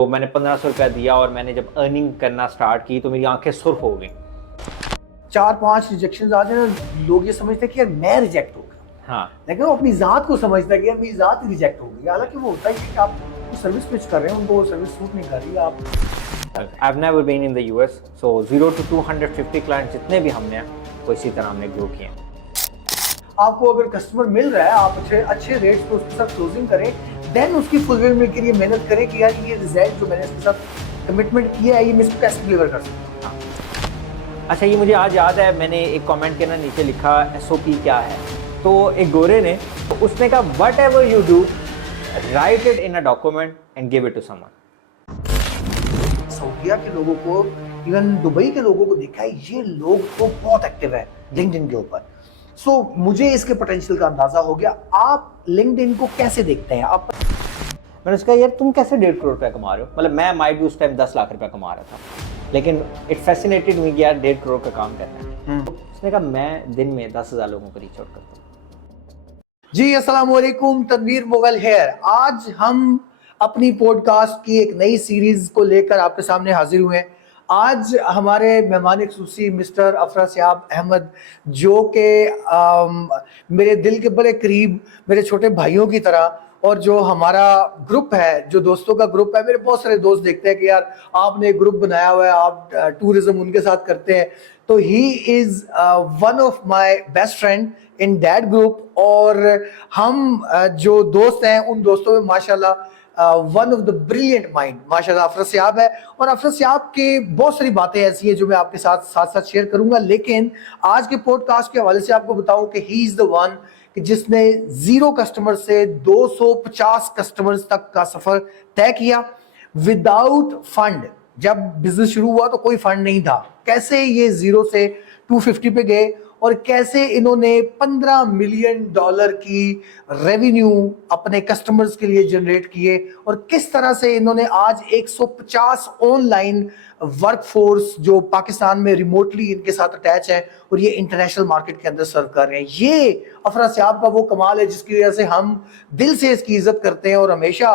तो मैंने 1500 रुपया दिया और मैंने जब अर्निंग करना स्टार्ट की तो मेरी आंखें सुर्ख हो गई। 4-5 रिजेक्शन आ जाए ना, लोग ये समझते हैं कि यार मैं रिजेक्ट हो गया। हाँ, लेकिन वो अपनी जात को समझता है कि यार मेरी जात ही रिजेक्ट हो गई। हालांकि वो होता ही है कि आप सर्विस पिच कर रहे हैं, उनको वो सर्विस सूट नहीं कर रही। आप I've never been in the US, so 0 to 250 client जितने भी हमने वो इसी तरह हमने ग्रो किए हैं। आपको अगर कस्टमर मिल रहा है, आप अच्छे अच्छे रेट्स पे उसके साथ क्लोजिंग करें, देन उसकी फुलफिलमेंट के लिए मेहनत करें कि यार ये रिजल्ट जो मैंने इसके साथ कमिटमेंट किया है, ये मैं इसको कैसे डिलीवर कर सकता हूँ। अच्छा, ये मुझे आज याद है, मैंने एक कमेंट के ना नीचे लिखा SOP क्या है, तो एक गोरे ने तो उसने कहा whatever you do write it in a document and give it to someone. सऊदीया के लोगों को, इवन दुबई के लोगों को देखा है, ये लोग तो बहुत एक्टिव है लिंक्डइन के ऊपर। सो मुझे इसके पोटेंशियल का अंदाजा हो गया। आप लिंक्डइन को कैसे देखते हैं? आप मैंने उसका यार तुम कैसे 1.5 करोड़ रुपया कमा रहे हो, मतलब मैं माइट भी उस टाइम 10 लाख रुपया कमा रहा था, लेकिन इट फैसिनेटेड मी कि यार 1.5 करोड़ का काम करना है। तो उसने कहा मैं दिन में 10,000 लोगों को रीच आउट करता हूँ। जी, अस्सलाम वालेकुम, तनवीर मुगल हेयर। आज हम अपनी पॉडकास्ट की एक नई सीरीज को लेकर आपके सामने हाजिर हुए हैं। आज हमारे मेहमान खुसूसी मिस्टर अफरासियाब अहमद, जो कि मेरे दिल के बड़े करीब, मेरे छोटे भाइयों की तरह, और जो हमारा ग्रुप है, जो दोस्तों का ग्रुप है, मेरे बहुत सारे दोस्त देखते हैं कि यार आपने एक ग्रुप बनाया हुआ है, आप टूरिज्म उनके साथ करते हैं। तो he is one of my best friend in that group. और हम जो दोस्त हैं, उन दोस्तों में माशाल्लाह one of the brilliant mind माशाल्लाह अफरासियाब है। और अफरासियाब के बहुत सारी बातें ऐसी हैं जो मैं आपके साथ साथ साथ शेयर करूंगा। लेकिन आज के पॉडकास्ट के हवाले से आपको बताऊं कि ही इज़ द वन कि जिसने 0 कस्टमर से 250 कस्टमर्स तक का सफर तय किया विदाउट फंड। जब बिजनेस शुरू हुआ तो कोई फंड नहीं था। कैसे ये 0 से 250 पे गए और कैसे इन्होंने $15 मिलियन की रेवेन्यू अपने कस्टमर्स के लिए जनरेट किए, और किस तरह से इन्होंने आज 150 ऑनलाइन वर्कफोर्स जो पाकिस्तान में रिमोटली इनके साथ अटैच है और ये इंटरनेशनल मार्केट के अंदर सर्व कर रहे हैं। ये अफरासियाब का वो कमाल है जिसकी वजह से हम दिल से इसकी इज्जत करते हैं और हमेशा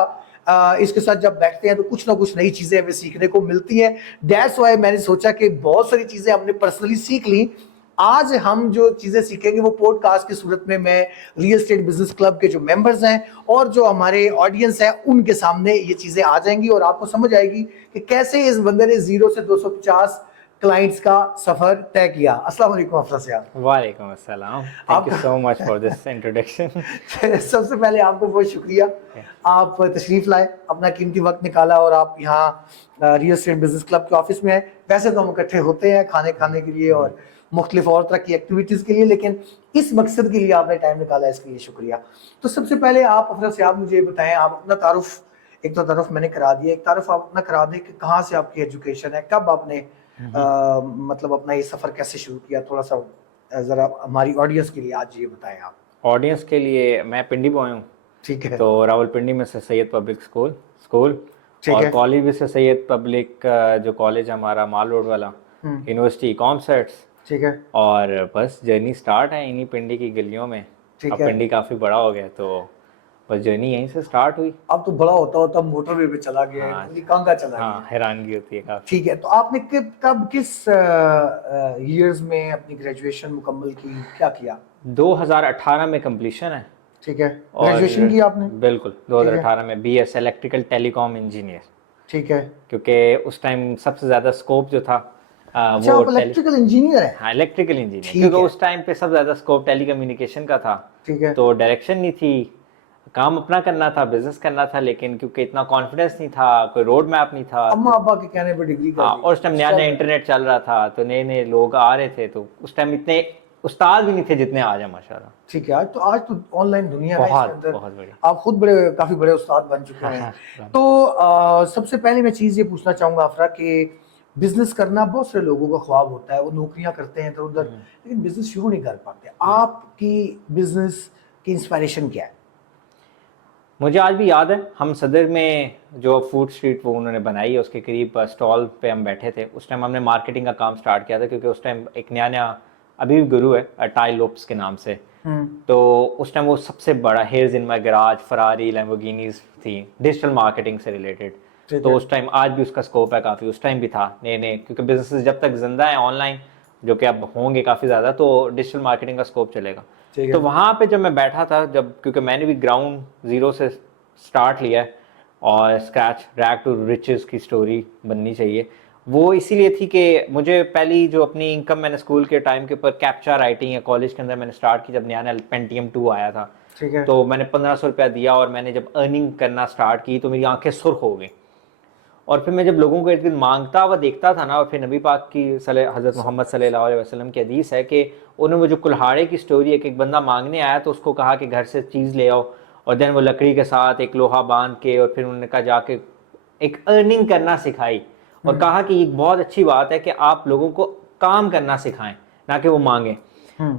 इसके साथ जब बैठते हैं तो कुछ ना कुछ नई चीजें हमें सीखने को मिलती हैं। दैट्स व्हाई मैंने सोचा कि बहुत सारी चीजें हमने पर्सनली सीख ली। आज हम जो चीजें सीखेंगे वो पॉडकास्ट की सूरत में मैं रियल एस्टेट बिजनेस क्लब के जो मेंबर्स हैं और जो हमारे ऑडियंस है उनके सामने ये चीजें आ जाएंगी और आपको समझ आएगी कि कैसे इस बंदे ने 0 से 250 क्लाइंट्स का सफर तय किया। अस्सलाम वालेकुम अफरासियाब। वालेकुम अस्सलाम, thank you so much for this introduction. सबसे पहले आपको बहुत शुक्रिया, आप तशरीफ लाए, अपना कीमती वक्त निकाला और आप यहाँ रियल एस्टेट बिजनेस क्लब के ऑफिस में आए। वैसे तो हम इकट्ठे होते हैं खाने खाने के लिए और मुख्तलिफ और तरह की एक्टिविटीज के लिए, लेकिन इस मकसद के लिए आपने टाइम निकाला, इसके लिए शुक्रिया। तो सबसे पहले आप अफरासियाब मुझे बताएं, आप अपना तारुफ, एक तो तारुफ मैंने करा दिया, एक तारुफ आप अपना करा दें कि कहाँ से आपकी एजुकेशन है, कब आपने मतलब अपना ये सफर कैसे शुरू किया, थोड़ा सा जरा हमारी ऑडियंस के लिए आज ये बताएं आप। ऑडियंस के लिए मैं पिंडी बॉय हूँ, ठीक है। तो रावलपिंडी में से सैयद पब्लिक स्कूल ठीक और है। कॉलेज भी से सैयद पब्लिक, जो कॉलेज हमारा माल रोड वाला, यूनिवर्सिटी कॉमसेट्स। ठीक है। और बस जर्नी स्टार्ट है इन्हीं पिंडी की गलियों में। ठीक अब है। पिंडी काफ़ी बड़ा हो गया तो बस जर्नी यहीं से स्टार्ट हुई। अब तो बड़ा होता होता मोटरवे पे चला गया हाँ, है, कहाँ का चला हाँ, गया। हैरानगी होती है काफ़ी। ठीक है, तो आपने कब किस ईयर्स में अपनी ग्रेजुएशन मुकम्मल की, क्या किया? 2018 में कंप्लीशन है। ठीक है, और ग्रेजुएशन की आपने? बिल्कुल 2018 में BS इलेक्ट्रिकल टेलीकॉम इंजीनियर, ठीक है। क्योंकि उस टाइम सबसे ज़्यादा स्कोप जो था अच्छा, वो आप इलेक्ट्रिकल इंजीनियर हैं? हाँ, इलेक्ट्रिकल इंजीनियर, ठीक क्योंकि है। उस टाइम पे सबसे ज़्यादा स्कोप टेलीकम्युनिकेशन का था। ठीक है। तो डायरेक्शन नहीं थी, काम अपना करना था, बिजनेस करना था, लेकिन क्योंकि इतना कॉन्फिडेंस नहीं था, कोई रोड मैप नहीं था। अम्मा अब्बा के कहने पर डिग्री कर हाँ, ली। और उस टाइम नया नया इंटरनेट चल रहा था, तो नए नए लोग आ रहे थे, तो उस टाइम इतने उस्ताद भी नहीं थे जितने आज है माशाल्लाह। ठीक है, आज तो ऑनलाइन दुनिया है, बहुत इसके अंदर बहुत बढ़िया। आप खुद काफी बड़े उस्ताद बन चुके हैं। तो सबसे पहले मैं चीज़ ये पूछना चाहूँगा अफरा कि बिजनेस करना बहुत सारे लोगों का ख्वाब होता है, वो नौकरियां करते हैं इधर उधर, लेकिन बिजनेस शुरू नहीं कर पाते। आपकी बिजनेस की इंस्पायरेशन क्या है? मुझे आज भी याद है, हम सदर में जो फूड स्ट्रीट वो उन्होंने बनाई है, उसके करीब स्टॉल पे हम बैठे थे। उस टाइम हमने मार्केटिंग का काम स्टार्ट किया था, क्योंकि उस टाइम एक नया नया, अभी भी गुरु है टाई लोप्स के नाम से, तो उस टाइम वो सबसे बड़ा हेयर्स इन माई गराज, फरारी, लैम्बोर्गिनीज थी डिजिटल मार्केटिंग से रिलेटेड। ठीक तो है। उस टाइम, आज भी उसका स्कोप है काफ़ी, उस टाइम भी था नए नए, क्योंकि बिजनेस जब तक जिंदा है ऑनलाइन, जो कि अब होंगे काफ़ी ज़्यादा, तो डिजिटल मार्केटिंग का स्कोप चलेगा। ठीक तो है। वहाँ पे जब मैं बैठा था, जब, क्योंकि मैंने भी ग्राउंड जीरो से स्टार्ट लिया है और स्क्रैच, रैग टू रिचेस की स्टोरी बननी चाहिए, वो इसीलिए थी कि मुझे पहली जो अपनी इनकम मैंने स्कूल के टाइम के ऊपर कैप्चा राइटिंग या कॉलेज के अंदर मैंने स्टार्ट की, जब नया नया पेंटियम 2 आया था, ठीक है। तो मैंने 1500 रुपया दिया और मैंने जब अर्निंग करना स्टार्ट की तो मेरी आंखें सुर्ख हो गई। और फिर मैं जब लोगों को एक दिन मांगता हुआ देखता था ना, और फिर नबी पाक की हज़रत मोहम्मद सल्लल्लाहु अलैहि वसल्लम की हदीस है कि उन्होंने वो जो कुल्हाड़े की स्टोरी, एक बंदा मांगने आया तो उसको कहा कि घर से चीज़ ले आओ, और देन वो लकड़ी के साथ एक लोहा बांध के, और फिर उन्होंने कहा जाके एक अर्निंग करना सिखाई, और कहा कि ये बहुत अच्छी बात है कि आप लोगों को काम करना सिखाएं, ना कि वो मांगें।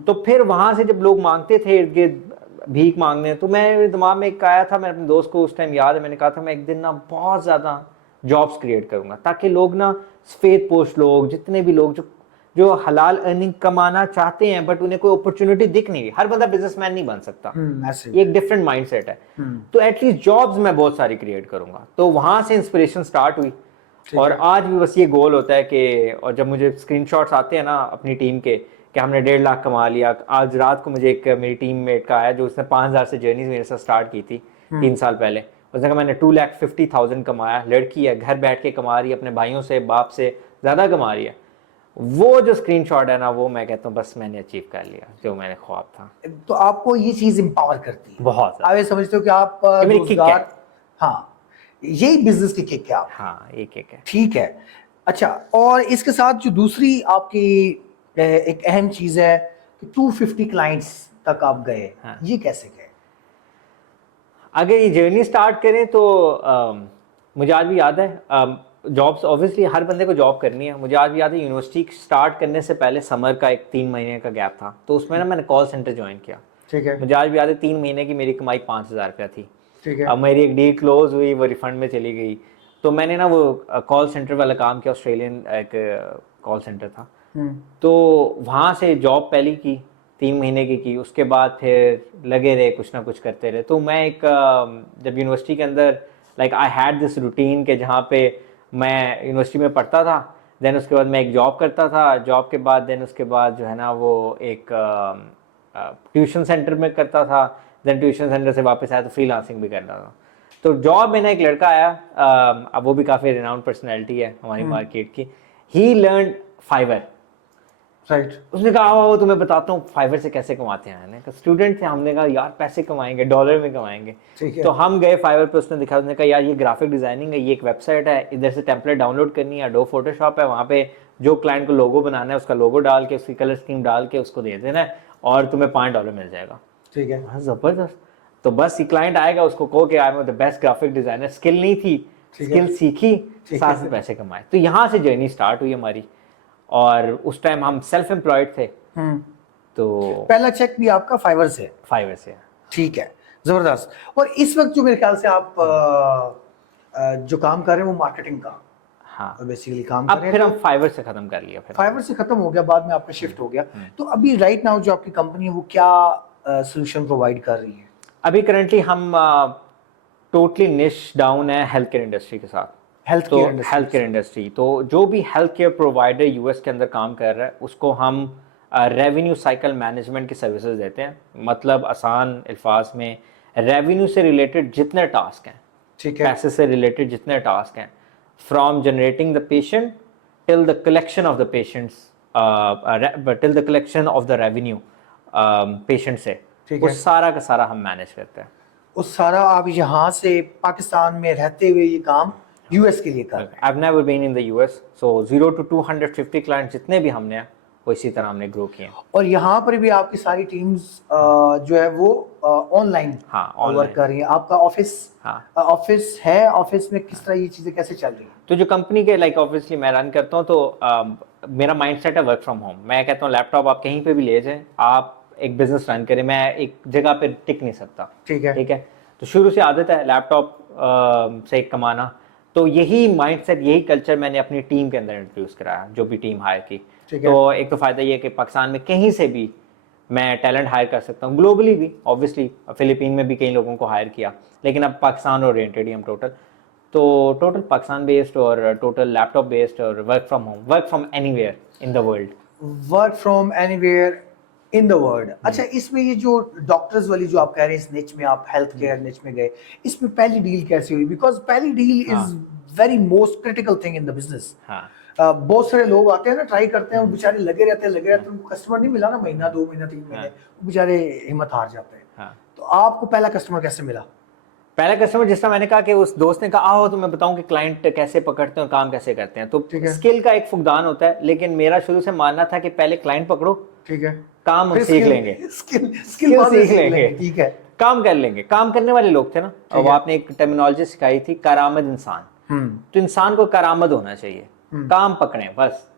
तो फिर वहाँ से जब लोग मांगते थे इर्द गिर्द भीख मांगने, तो मेरे दिमाग में एक आया था, मैं अपने दोस्त को उस टाइम याद है, मैंने कहा था मैं एक दिन ना बहुत ज़्यादा जॉब्स क्रिएट करूँगा, ताकि लोग ना, सफ़ेद पोश लोग, जितने भी लोग जो जो हलाल अर्निंग कमाना चाहते हैं बट उन्हें कोई अपॉर्चुनिटी दिख नहीं रही, हर बंदा बिजनेसमैन नहीं बन सकता, ऐसे ये एक डिफरेंट माइंडसेट है, तो एटलीस्ट जॉब्स मैं बहुत सारी क्रिएट करूँगा। तो वहाँ से इंस्पिरेशन स्टार्ट हुई, और आज भी बस ये गोल होता है कि, और जब मुझे स्क्रीनशॉट्स आते हैं ना अपनी टीम के कि हमने 1.5 लाख कमा लिया, आज रात को मुझे एक मेरी टीम मेट का आया जो उसने 5,000 से जर्नी मेरे साथ स्टार्ट की थी 3 साल पहले, उसने कहा मैंने 2,50,000 कमाया, लड़की है, घर बैठ के कमा रही है, अपने भाइयों से, बाप से ज़्यादा कमा रही है। वो जो स्क्रीनशॉट है ना, वो मैं कहता हूँ बस मैंने अचीव कर लिया जो मैंने ख्वाब था। तो आपको ये चीज एम्पावर करती है बहुत आप ये समझते हो कि आप ये मेरी किक है। रोजगार, हाँ, यही बिजनेस की किक है आप। हाँ, एक एक है। ठीक है। अच्छा, और इसके साथ जो दूसरी आपकी एक अहम चीज है कि 250 क्लाइंट्स तक आप गए, हाँ। ये कैसे गए? अगर ये जर्नी स्टार्ट करें तो मुझे आज भी याद है, जॉब्स ऑब्वियसली हर बंदे को जॉब करनी है, मुझे आज भी याद है यूनिवर्सिटी स्टार्ट करने से पहले समर का एक 3 महीने का गैप था, तो उसमें ना मैंने कॉल सेंटर ज्वाइन किया। ठीक है। मुझे आज भी याद है 3 महीने की मेरी कमाई 5,000 रुपया थी। ठीक है। अब मेरी एक डील क्लोज हुई, वो रिफंड में चली गई, तो मैंने ना वो कॉल सेंटर वाला काम किया, ऑस्ट्रेलियन एक कॉल सेंटर था, तो वहाँ से जॉब पहली की 3 महीने की, उसके बाद फिर लगे रहे कुछ ना कुछ करते रहे। तो मैं एक जब यूनिवर्सिटी के अंदर, like I had this routine के जहाँ पे मैं यूनिवर्सिटी में पढ़ता था, देन उसके बाद मैं एक जॉब करता था, जॉब के बाद देन उसके बाद जो है ना वो एक ट्यूशन सेंटर में करता था, देन ट्यूशन सेंटर से वापस आया तो फ्रीलांसिंग भी करता था। तो जॉब में ना एक लड़का आया, अब वो भी काफ़ी रिनाउंड पर्सनैलिटी है हमारी मार्केट की, ही लर्न फाइवर। राइट। उसने कहा आओ तुम्हें बताता हूँ फाइवर से कैसे कमाते हैं। मैंने कहा स्टूडेंट थे, हमने कहा यार पैसे कमाएंगे, डॉलर में कमाएंगे। ठीक है। तो हम गए फाइवर पे, उसने दिखा, उसने कहा यार ये ग्राफिक डिजाइनिंग है, ये एक वेबसाइट है, इधर से टेम्पलेट डाउनलोड करनी है, एडोब फोटोशॉप है, वहाँ पे जो क्लाइंट को लोगो बनाना है उसका लोगो डाल के, उसकी कलर स्कीम डाल के उसको दे देना है और तुम्हें $5 मिल जाएगा। ठीक है। हाँ, जबरदस्त। तो बस ये क्लाइंट आएगा, उसको कहो कि I am the best graphic designer, skill नहीं थी, स्किल सीखी, साथ में पैसे कमाए। तो यहाँ से जर्नी स्टार्ट हुई हमारी, और उस टाइम हम सेल्फ एम्प्लॉयड थे, तो पहला चेक भी आपका फाइवर से? फाइवर से। ठीक है, जबरदस्त। और इस वक्त जो मेरे ख्याल से आप जो काम कर रहे हैं वो मार्केटिंग का हाँ, बेसिकली काम अब कर रहे फिर हैं। हम फाइवर से खत्म कर लिया, फिर फाइवर से खत्म हो गया, बाद में आपका शिफ्ट हो गया। तो अभी राइट नाउ जो आपकी कंपनी है वो क्या सोल्यूशन प्रोवाइड कर रही है? अभी करंटली हम टोटली निश डाउन है हेल्थ केयर इंडस्ट्री के साथ। हेल्थ तो केयर हेल्थ केयर इंडस्ट्री, तो जो भी हेल्थ केयर प्रोवाइडर यूएस के अंदर काम कर रहा है उसको हम रेवेन्यू साइकिल मैनेजमेंट की सर्विसेज देते हैं। मतलब आसान अल्फाज में, रेवेन्यू से रिलेटेड जितने टास्क हैं, ठीक है, पैसे से रिलेटेड जितने टास्क हैं, from generating the patient till the collection of the patients, till the collection of the revenue patient से, वो सारा का सारा हम मैनेज करते हैं। उस सारा आप यहाँ से पाकिस्तान में रहते हुए ये काम यूएस के लिए कर रहे हैं? I've never been in the US, so 0 to 250 client जितने भी हमने वो इसी तरह हमने ग्रो किए। और यहाँ पर भी आपकी सारी टीम्स जो है वो ऑनलाइन वर्क कर रही हैं। आपका ऑफिस है, ऑफिस में किस तरह ये चीजें कैसे चल रही हैं? तो जो कंपनी के लाइक ऑब्वियसली मैं रन करता हूँ, तो मेरा माइंडसेट है वर्क फ्रॉम होम। मैं कहता हूँ लैपटॉप आप कहीं पे भी ले जाएं, आप एक बिजनेस रन करें, मैं एक जगह पे टिक नहीं सकता। ठीक है। ठीक है, तो शुरू से आदत है लैपटॉप से कमाना, तो यही माइंडसेट, यही कल्चर मैंने अपनी टीम के अंदर इंट्रोड्यूस कराया, जो भी टीम हायर की। तो एक तो फायदा ये है कि पाकिस्तान में कहीं से भी मैं टैलेंट हायर कर सकता हूँ, ग्लोबली भी ऑब्वियसली, फिलीपीन में भी कई लोगों को हायर किया, लेकिन अब पाकिस्तान ओरिएंटेड ही हम टोटल। तो टोटल पाकिस्तान बेस्ड और टोटल लैपटॉप बेस्ड और work from home, work from anywhere in the world. Work from anywhere in the world. अच्छा, इसमें ये जो डॉक्टर्स वाली जो आप कह रहे हैं, इस निच में आप हेल्थ केयर निच में गए, इसमें पहली डील कैसे हुई? बिकॉज पहली deal is very most critical thing in the business. बहुत सारे लोग आते हैं ना, ट्राई करते हैं, वो बेचारे लगे रहते हैं, उनको कस्टमर नहीं मिला ना, महीना 2 महीना 3 महीने, वो बेचारे हिम्मत हार जाते हैं। तो आपको पहला कस्टमर कैसे मिला? पहला कस्टमर जिस तरह मैंने कहा कि उस दोस्त ने कहा आओ तो मैं बताऊं कि क्लाइंट कैसे पकड़ते हैं, काम कैसे करते हैं। तो स्किल का एक फुकदान होता है, लेकिन मेरा शुरू से मानना था कि पहले क्लाइंट पकड़ो, ठीक है, काम हम सीख लेंगे, स्किल सीख लेंगे, ठीक है, काम कर लेंगे। काम करने वाले लोग थे ना, और वो आपने एक टर्मिनोलॉजी सिखाई थी, करामद इंसान। तो इंसान को करामद होना चाहिए, काम पकड़े बस।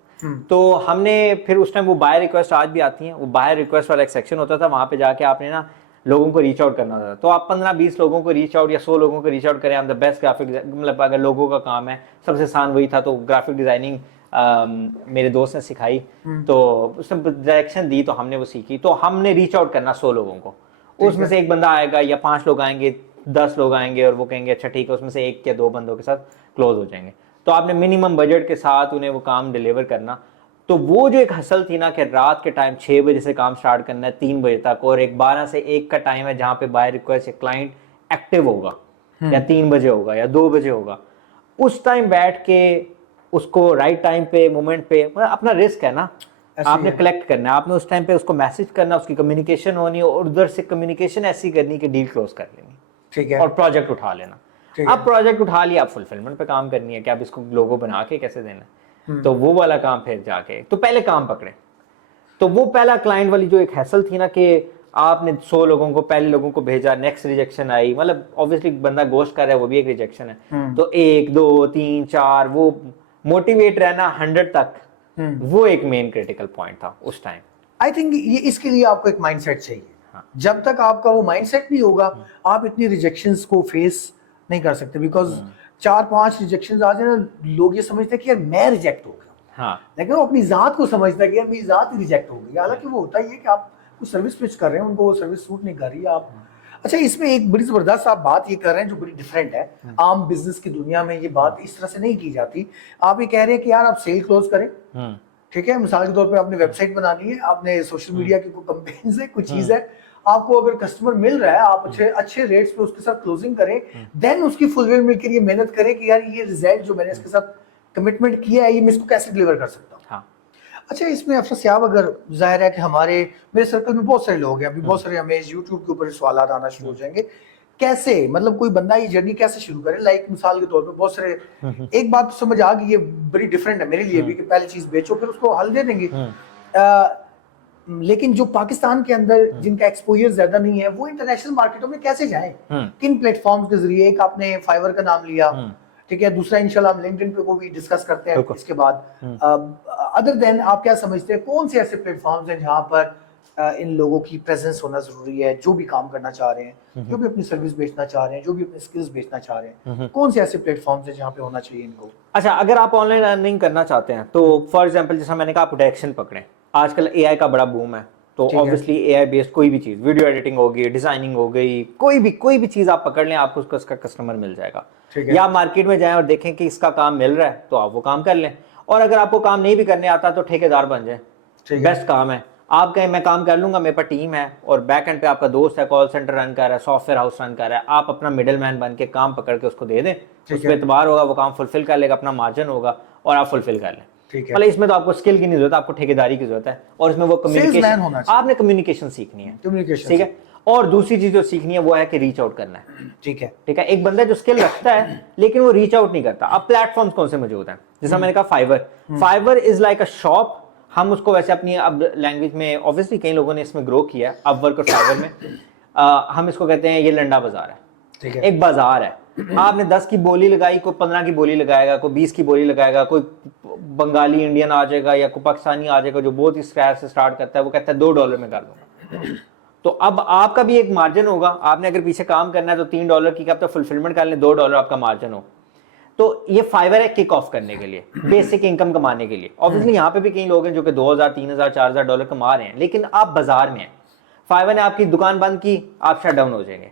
तो हमने फिर उस टाइम वो बायर रिक्वेस्ट आज भी आती हैं, वो बायर रिक्वेस्ट वाला एक सेक्शन होता था, वहां पे जाके आपने ना लोगों को रीच आउट करना होता था। तो आप 15-20 लोगों को रीच आउट या 100 लोगों को रीच आउट करें, आप द बेस्ट ग्राफिक, मतलब अगर लोगों का काम है, सबसे आसान वही था। तो ग्राफिक डिजाइनिंग मेरे दोस्त ने सिखाई, तो उसने डायरेक्शन दी, तो हमने वो सीखी। तो हमने रीच आउट करना 100 लोगों को, उसमें से एक बंदा आएगा या 5 लोग आएंगे, 10 लोग आएंगे, और वो कहेंगे अच्छा ठीक है, उसमें से 1 या 2 बंदों के साथ क्लोज हो जाएंगे। तो आपने मिनिमम बजट के साथ उन्हें वो काम डिलीवर करना। तो वो जो एक हसल थी ना कि रात के टाइम 6 बजे से काम स्टार्ट करना है 3 बजे तक, और एक 12 से 1 का टाइम है जहां पे बाय रिक्वेस्ट क्लाइंट एक्टिव होगा, या 3 बजे होगा या 2 बजे होगा, उस टाइम बैठ के उसको राइट टाइम पे, मोमेंट पे, मतलब अपना रिस्क है ना, आपने कलेक्ट करना है, आपने उस टाइम पे उसको मैसेज करना, उसकी कम्युनिकेशन होनी, और उधर से कम्युनिकेशन ऐसी करनी कि डील क्लोज कर लेनी, ठीक है, और प्रोजेक्ट उठा लेना। अब प्रोजेक्ट उठा लिया, आप फुलफिलमेंट पे काम करनी है कि आप इसको लोगो बना के कैसे देना है, तो वो वाला काम फिर जाके, तो पहले काम पकड़े। तो वो पहला क्लाइंट वाली जो एक हैसल थी ना कि आपने 100 लोगों को, पहले लोगों को भेजा, नेक्स्ट रिजेक्शन आई, मतलब ऑब्वियसली बंदा गोश्त कर रहा है, वो भी एक रिजेक्शन है। तो 1 2 3 4 वो मोटिवेट रहना 100 तक, वो एक मेन क्रिटिकल पॉइंट था उस टाइम। आई थिंक ये इसके लिए आपको एक माइंडसेट चाहिए। जब तक आपका वो माइंडसेट नहीं होगा, आप इतनी रिजेक्शंस को फेस नहीं कर सकते। बिकॉज 4-5 रिजेक्शंस आ जाए ना, लोग ये समझते हैं कि यार मैं रिजेक्ट हो गया, लेकिन वो अपनी जात को समझता है कि यार मेरी जात ही रिजेक्ट हो गई। हालांकि वो होता ही है कि आप कुछ सर्विस पिच कर रहे हैं, उनको वो सर्विस सूट नहीं कर रही है। आप अच्छा, इसमें एक बड़ी जबरदस्त आप बात ये कर रहे हैं जो बड़ी डिफरेंट है, आम बिजनेस की दुनिया में ये बात इस तरह से नहीं की जाती। आप ये कह रहे हैं कि यार आप सेल क्लोज करें, ठीक है, मिसाल के तौर पे आपने वेबसाइट बनानी है, आपने सोशल मीडिया की कोई कैंपेन्स है, कुछ चीज है, आपको अगर कस्टमर मिल रहा है, आप अच्छे रेट्स पे उसके साथ क्लोजिंग करें, देन उसकी फुलफिलमेंट के लिए मेहनत करें कि यार ये रिजल्ट जो मैंने इसके साथ कमिटमेंट किया है, ये मैं इसको कैसे डिलीवर कर सकता हूँ। अच्छा, इसमें अफसर साहब, अगर जाहिर है कि मेरे सर्कल में बहुत सारे लोग हैं, अभी बहुत सारे हमें यूट्यूब के ऊपर सवाल आना शुरू हो जाएंगे, कैसे, मतलब कोई बंदा ये जर्नी कैसे शुरू करे? लाइक मिसाल के तौर पे बहुत सारे, एक बात तो समझ आ गई, ये बड़ी डिफरेंट है मेरे लिए भी, कि पहले चीज बेचो फिर उसको हल दे देंगे। लेकिन जो पाकिस्तान के अंदर जिनका एक्सपोजर ज्यादा नहीं है, वो इंटरनेशनल मार्केटों में कैसे जाएं? किन प्लेटफॉर्म्स के जरिए? एक आपने फाइवर का नाम लिया, ठीक है, दूसरा इंशाल्लाह हम लिंक्डइन पे वो भी डिस्कस करते हैं इसके बाद। अदर देन आप क्या समझते हैं, कौन से ऐसे प्लेटफॉर्म्स हैं जहां पर इन लोगों की प्रेजेंस होना जरूरी है, जो भी काम करना चाह रहे हैं, जो भी अपनी सर्विस बेचना चाह रहे हैं, जो भी अपनी स्किल्स बेचना चाह रहे हैं, कौन से ऐसे प्लेटफॉर्म्स हैं जहां पे होना चाहिए इनको? अच्छा, अगर आप ऑनलाइन अर्निंग करना चाहते हैं तो फॉर एग्जांपल जैसा मैंने कहा, आप डायरेक्शन पकड़ें। आजकल एआई का बड़ा बूम है, तो ऑब्वियसली एआई बेस्ड कोई भी चीज, वीडियो एडिटिंग होगी, डिजाइनिंग हो गई, कोई भी चीज आप पकड़ लें, आपको उसका कस्टमर मिल जाएगा। या आप मार्केट में जाएं और देखें कि इसका काम मिल रहा है, तो आप वो काम कर लें। और अगर आपको काम नहीं भी करने आता तो ठेकेदार बन जाए, बेस्ट काम है। आप कहें मैं काम कर लूंगा, मेरे पास टीम है, और बैक एंड पे आपका दोस्त है, कॉल सेंटर रन कर रहा है, सॉफ्टवेयर हाउस रन कर रहा है, आप अपना मिडिल मैन बन के काम पकड़ के उसको दे दें, उस पर एतबार होगा, वो काम फुलफिल कर लेगा, अपना मार्जिन होगा, और आप फुलफिल कर लें। मतलब इसमें तो आपको स्किल की नहीं जरूरत, आपको ठेकेदारी की जरूरत है, और इसमें वो कम्युनिकेशन, आपने कम्युनिकेशन सीखनी है, ठीक है। और दूसरी चीज जो सीखनी है वो है कि रीच आउट करना है, ठीक है। एक बंदा जो स्किल रखता है लेकिन वो रीच आउट नहीं करता। अब प्लेटफॉर्म्स कौन से मौजूद हैं, जैसा मैंने कहा Fiverr is like a shop. हम उसको वैसे अपनी अब लैंग्वेज में ऑब्वियसली कई लोगों ने इसमें ग्रो किया है, अपवर्क और फाइवर में हम इसको कहते हैं ये लंडा बाजार है, ठीक है, एक बाजार है। आपने 10 की बोली लगाई, कोई 15 की बोली लगाएगा, कोई 20 की बोली लगाएगा, कोई बंगाली इंडियन आ जाएगा या कोई पाकिस्तानी आ जाएगा जो बहुत ही स्क्रैच से स्टार्ट करता है, वो कहता है $2 में कर दूंगा। तो अब आपका भी एक मार्जिन होगा, आपने अगर पीछे काम करना है तो $3 की आप तो फुलफिलमेंट कर लें, $2 आपका मार्जिन हो। तो ये फाइवर है किक ऑफ करने के लिए, बेसिक इनकम कमाने के लिए। ऑब्वियसली यहाँ पे भी कई लोग हैं जो कि $2000, $3000, $4000 कमा रहे हैं, लेकिन आप बाजार में हैं। फाइवर ने आपकी दुकान बंद की, आप शट डाउन हो जाएंगे,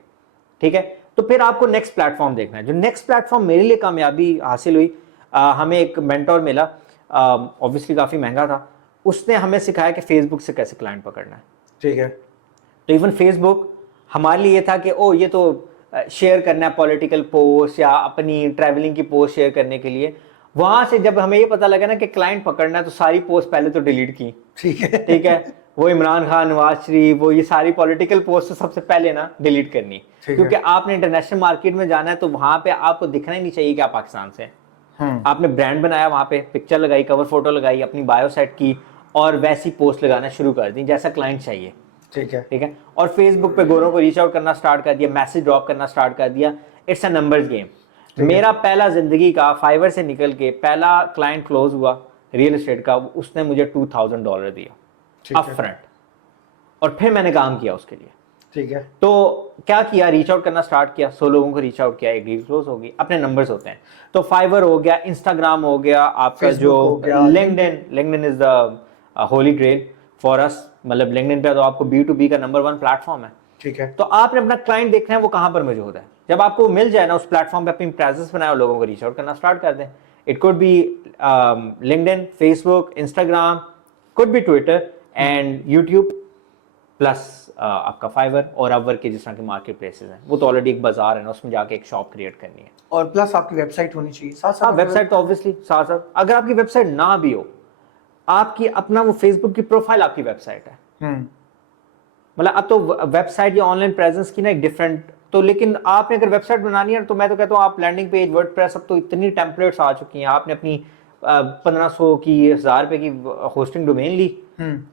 ठीक है। तो फिर आपको नेक्स्ट प्लेटफॉर्म देखना है। जो नेक्स्ट प्लेटफॉर्म मेरे लिए कामयाबी हासिल हुई, हमें एक मेंटोर मिला, ऑब्वियसली काफ़ी महंगा था, उसने हमें सिखाया कि फेसबुक से कैसे क्लाइंट पकड़ना है। ठीक है। तो इवन फेसबुक हमारे लिए ये था कि ओ ये तो शेयर करना है पॉलिटिकल पोस्ट या अपनी ट्रैवलिंग की पोस्ट शेयर करने के लिए। वहां से जब हमें ये पता लगा ना कि क्लाइंट पकड़ना है, तो सारी पोस्ट पहले तो डिलीट की। ठीक है। ठीक है, वो इमरान खान, नवाज शरीफ, वो ये सारी पॉलिटिकल पोस्ट सबसे पहले ना डिलीट करनी, क्योंकि आपने इंटरनेशनल मार्केट में जाना है, तो वहां पे आपको दिखना ही नहीं चाहिए कि आप पाकिस्तान से हैं। आपने ब्रांड बनाया, वहां पे पिक्चर लगाई, कवर फोटो लगाई, अपनी बायो सेट की और वैसी पोस्ट लगाना शुरू कर दी जैसा क्लाइंट चाहिए। ठीक है। ठीक है, और फेसबुक पे गोरों को रीच आउट करना स्टार्ट कर दिया, मैसेज ड्रॉप करना स्टार्ट कर दिया। It's a numbers game. मेरा पहला जिंदगी का फाइवर से निकल के पहला क्लाइंट क्लोज हुआ रियल एस्टेट का, उसने मुझे $2000 दिया अपफ्रंट, और फिर मैंने काम किया उसके लिए। ठीक है। तो क्या किया, रीच आउट करना स्टार्ट किया, 100 लोगों को रीच आउट किया, एक डील क्लोज होगी। अपने नंबर्स होते हैं, तो फाइवर हो गया, इंस्टाग्राम हो गया, आपका जो LinkedIn is the holy grail for us. मतलब लिंक्डइन पे तो आपको B2B का नंबर 1 प्लेटफॉर्म है। ठीक है। तो आपने अपना क्लाइंट देखना है वो कहां पर मौजूद है। जब आपको मिल जाए ना उस प्लेटफॉर्म पे, अपनी प्रेजेंस बनाए और लोगों को रीच आउट करना स्टार्ट कर दें। It could be LinkedIn, Facebook, Instagram, could be Twitter and YouTube, plus आपका फाइवर और अपवर्क के जिस तरह के मार्केट प्लेसेस हैं, वो तो ऑलरेडी एक बाजार है ना, उसमें जाके एक शॉप क्रिएट करनी है। और प्लस आपकी वेबसाइट होनी चाहिए साथ साथ। वेबसाइट तो ऑब्वियसली साथ साथ, अगर आपकी वेबसाइट ना भी हो, आपकी अपना वो फेसबुक की प्रोफाइल आपकी वेबसाइट है। मतलब अब तो वेबसाइट या ऑनलाइन प्रेजेंस की ना एक डिफरेंट, तो लेकिन आपने अगर वेबसाइट बनानी है तो मैं तो कहता हूँ आप लैंडिंग पेज, वर्डप्रेस, अब तो इतनी टेम्पलेट्स आ चुकी हैं। आपने अपनी 1500 की 1000 रुपए की होस्टिंग डोमेन ली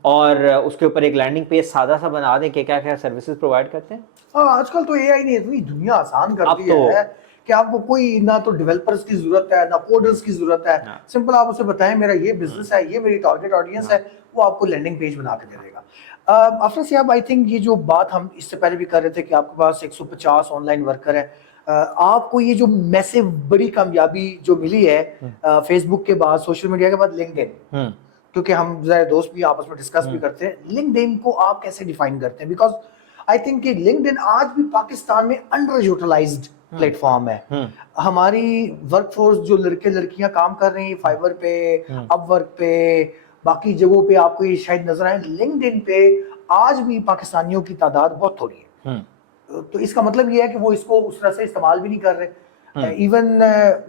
और उसके ऊपर एक लैंडिंग पेज सादा सा बना दें कि क्या क्या सर्विसेज प्रोवाइड करते हैं। हाँ, आजकल तो एआई ने इतनी दुनिया आसान कर दी है कि आपको कोई ना तो डेवलपर्स की जरूरत है ना कोडर्स की जरूरत है। सिंपल आप उसे बताएं मेरा ये बिजनेस है, ये मेरी टारगेट ऑडियंस है, वो आपको लैंडिंग पेज बना के दे देगा। अफसर साहब, आई थिंक ये जो बात हम इससे पहले भी कर रहे थे कि आपके पास 150 ऑनलाइन वर्कर है, आपको ये जो मैसिव बड़ी कामयाबी जो मिली है फेसबुक के बाद, सोशल मीडिया के बाद, लिंक्डइन, क्योंकि हम जरा दोस्त भी आपस में डिस्कस भी करते हैं, लिंक्डइन को आप कैसे डिफाइन करते हैं? बिकॉज आई थिंक कि लिंक्डइन आज भी पाकिस्तान में अंडर यूटिलाइज्ड प्लेटफॉर्म है। हमारी वर्कफोर्स जो लड़के लड़कियां काम कर रही हैं फाइवर पे, अपवर्क पे, बाकी जगहों पे आपको ये शायद नजर आए, लिंक्डइन पे आज भी पाकिस्तानियों की तादाद बहुत थोड़ी है। तो इसका मतलब ये है कि वो इसको उस तरह से इस्तेमाल भी नहीं कर रहे। इवन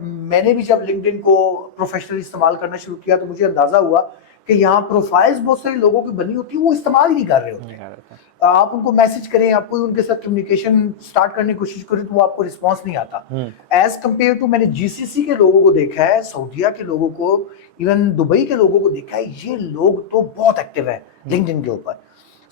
मैंने भी जब लिंक्डइन को प्रोफेशनल इस्तेमाल करना शुरू किया तो मुझे अंदाजा हुआ कि यहाँ प्रोफाइल्स बहुत सारे लोगों की बनी होती है, वो इस्तेमाल ही नहीं कर रहे होते। आप उनको मैसेज करें, आप कोई उनके साथ कम्युनिकेशन स्टार्ट करने की कोशिश करें तो वो आपको रिस्पांस नहीं आता। एज कंपेयर टू मैंने जीसीसी के लोगों को देखा है, सऊदीया के लोगों को, इवन दुबई के लोगों को देखा है, ये लोग तो बहुत एक्टिव है लिंक्डइन के ऊपर।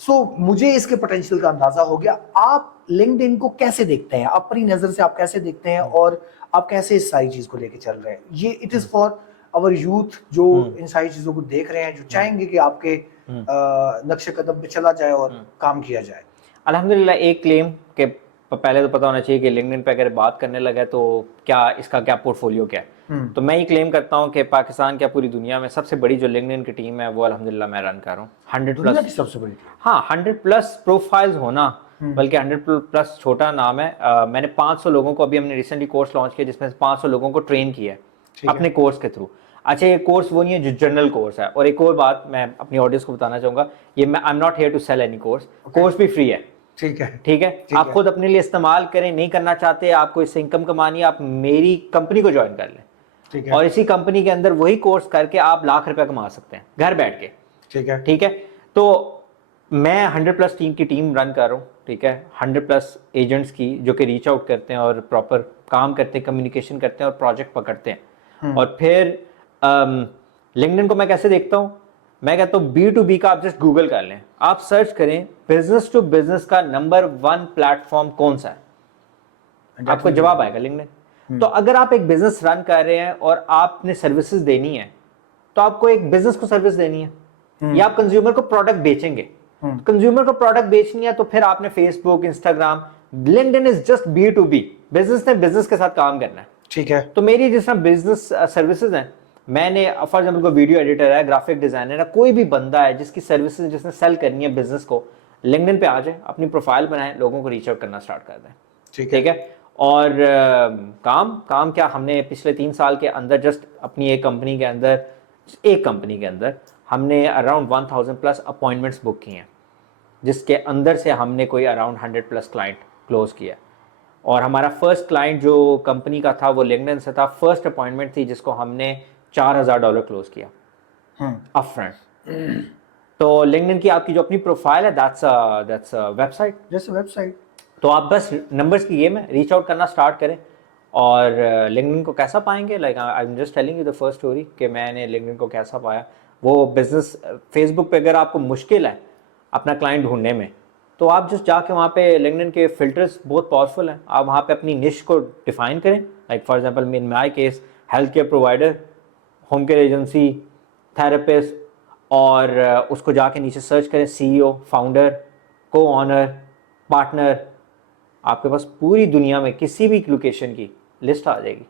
सो मुझे इसके पोटेंशियल का अंदाजा हो गया। आप लिंक्डइन को कैसे देखते हैं, अपनी नजर से आप कैसे देखते हैं और आप कैसे इस सारी चीज को लेके चल रहे हैं? ये it is for our youth जो इन सारी चीजों को देख रहे हैं, जो चाहेंगे कि आपके नक्शे कदम पे चला जाए और काम किया जाए। अल्हम्दुलिल्लाह, एक क्लेम के पहले तो पता होना चाहिए कि लिंक्डइन पे अगर बात करने लगा तो क्या इसका क्या पोर्टफोलियो क्या है। तो मैं ये क्लेम करता हूँ कि पाकिस्तान क्या पूरी दुनिया में सबसे बड़ी जो लिंक्डइन की टीम है वो अल्हम्दुलिल्लाह मैं रन कर रहा हूँ। 100+ सबसे बड़ी, हाँ 100+ प्रोफाइल्स होना, बल्कि 100+ छोटा नाम है। मैंने 500 लोगों को, अभी हमने रिसेंटली कोर्स लॉन्च किया जिसमें 500 लोगों को ट्रेन किया है अपने कोर्स के थ्रू। अच्छा, ये कोर्स वो नहीं है जो जनरल कोर्स है। और एक और बात मैं अपनी ऑडियंस को बताना चाहूंगा, ये मैं I am not here to sell any course, course भी फ्री है। ठीक है, आप खुद अपने लिए इस्तेमाल करें, नहीं करना चाहते आपको इससे इनकम कमानी है, आप मेरी कंपनी को ज्वाइन कर लें। ठीक है, और इसी कंपनी के अंदर वही कोर्स करके आप लाख रुपए कमा सकते हैं घर बैठ के। ठीक है, तो मैं 100+ टीम की टीम रन कर रहा हूँ। ठीक है, 100+ एजेंट्स की जो कि रीच आउट करते हैं और प्रॉपर काम करते हैं, कम्युनिकेशन करते हैं और प्रोजेक्ट पकड़ते हैं। और फिर लिंक्डइन को मैं कैसे देखता हूँ, मैं कहता हूँ B2B का आप जस्ट गूगल कर लें, आप सर्च करें बिजनेस टू बिजनेस का नंबर 1 प्लेटफॉर्म कौन सा है, आपको जवाब आएगा लिंक्डइन। तो अगर आप एक बिजनेस रन कर रहे हैं और आपने सर्विसेज देनी है, तो आपको एक बिजनेस को सर्विस देनी है या आप कंज्यूमर को प्रोडक्ट बेचेंगे। कंज्यूमर को प्रोडक्ट बेचनी है तो फिर आपने Facebook, Instagram, LinkedIn is just B2B, business ने बिजनेस के साथ काम करना है। ठीक है, तो मेरी जिस तरह बिजनेस सर्विसेज हैं, मैंने फॉर एग्जाम्पल कोई वीडियो एडिटर है, ग्राफिक डिजाइनर है, कोई भी बंदा है जिसकी सर्विसेज जिसने सेल करनी है बिजनेस को, लिंक्डइन पे आ जाए, अपनी प्रोफाइल बनाए, लोगों को रीच आउट करना स्टार्ट कर दें। ठीक है, और काम काम क्या, हमने पिछले 3 साल के अंदर जस्ट अपनी एक कंपनी के अंदर हमने अराउंड 1000+ अपॉइंटमेंट्स बुक किए हैं, जिसके अंदर से हमने कोई अराउंड 100+ क्लाइंट क्लोज किया। और हमारा फर्स्ट क्लाइंट जो कंपनी का था वो लिंक्डइन से था, फर्स्ट अपॉइंटमेंट थी जिसको हमने $4000 क्लोज किया अपफ्रंट। तो लिंक्डइन की आपकी जो अपनी प्रोफाइल है दैट्स वेबसाइट, जैसे वेबसाइट। तो आप बस नंबर्स की गेम है, रीच आउट करना स्टार्ट करें। और लिंक्डइन को कैसा पाएंगे, like I am just telling you the first story कि मैंने लिंक्डइन को कैसा पाया। वो बिजनेस फेसबुक पे अगर आपको मुश्किल है अपना क्लाइंट ढूंढने में, तो आप जस्ट जाके वहाँ पे लिंक्डइन के फिल्टर्स बहुत पावरफुल हैं, आप वहाँ पे अपनी निश को डिफाइन करें। Like for example in my case health care provider, home care agency, therapist, और उसको जाके नीचे सर्च करें CEO, फाउंडर, को ऑनर, पार्टनर। आपके पास पूरी दुनिया में किसी भी लोकेशन की लिस्ट आ जाएगी,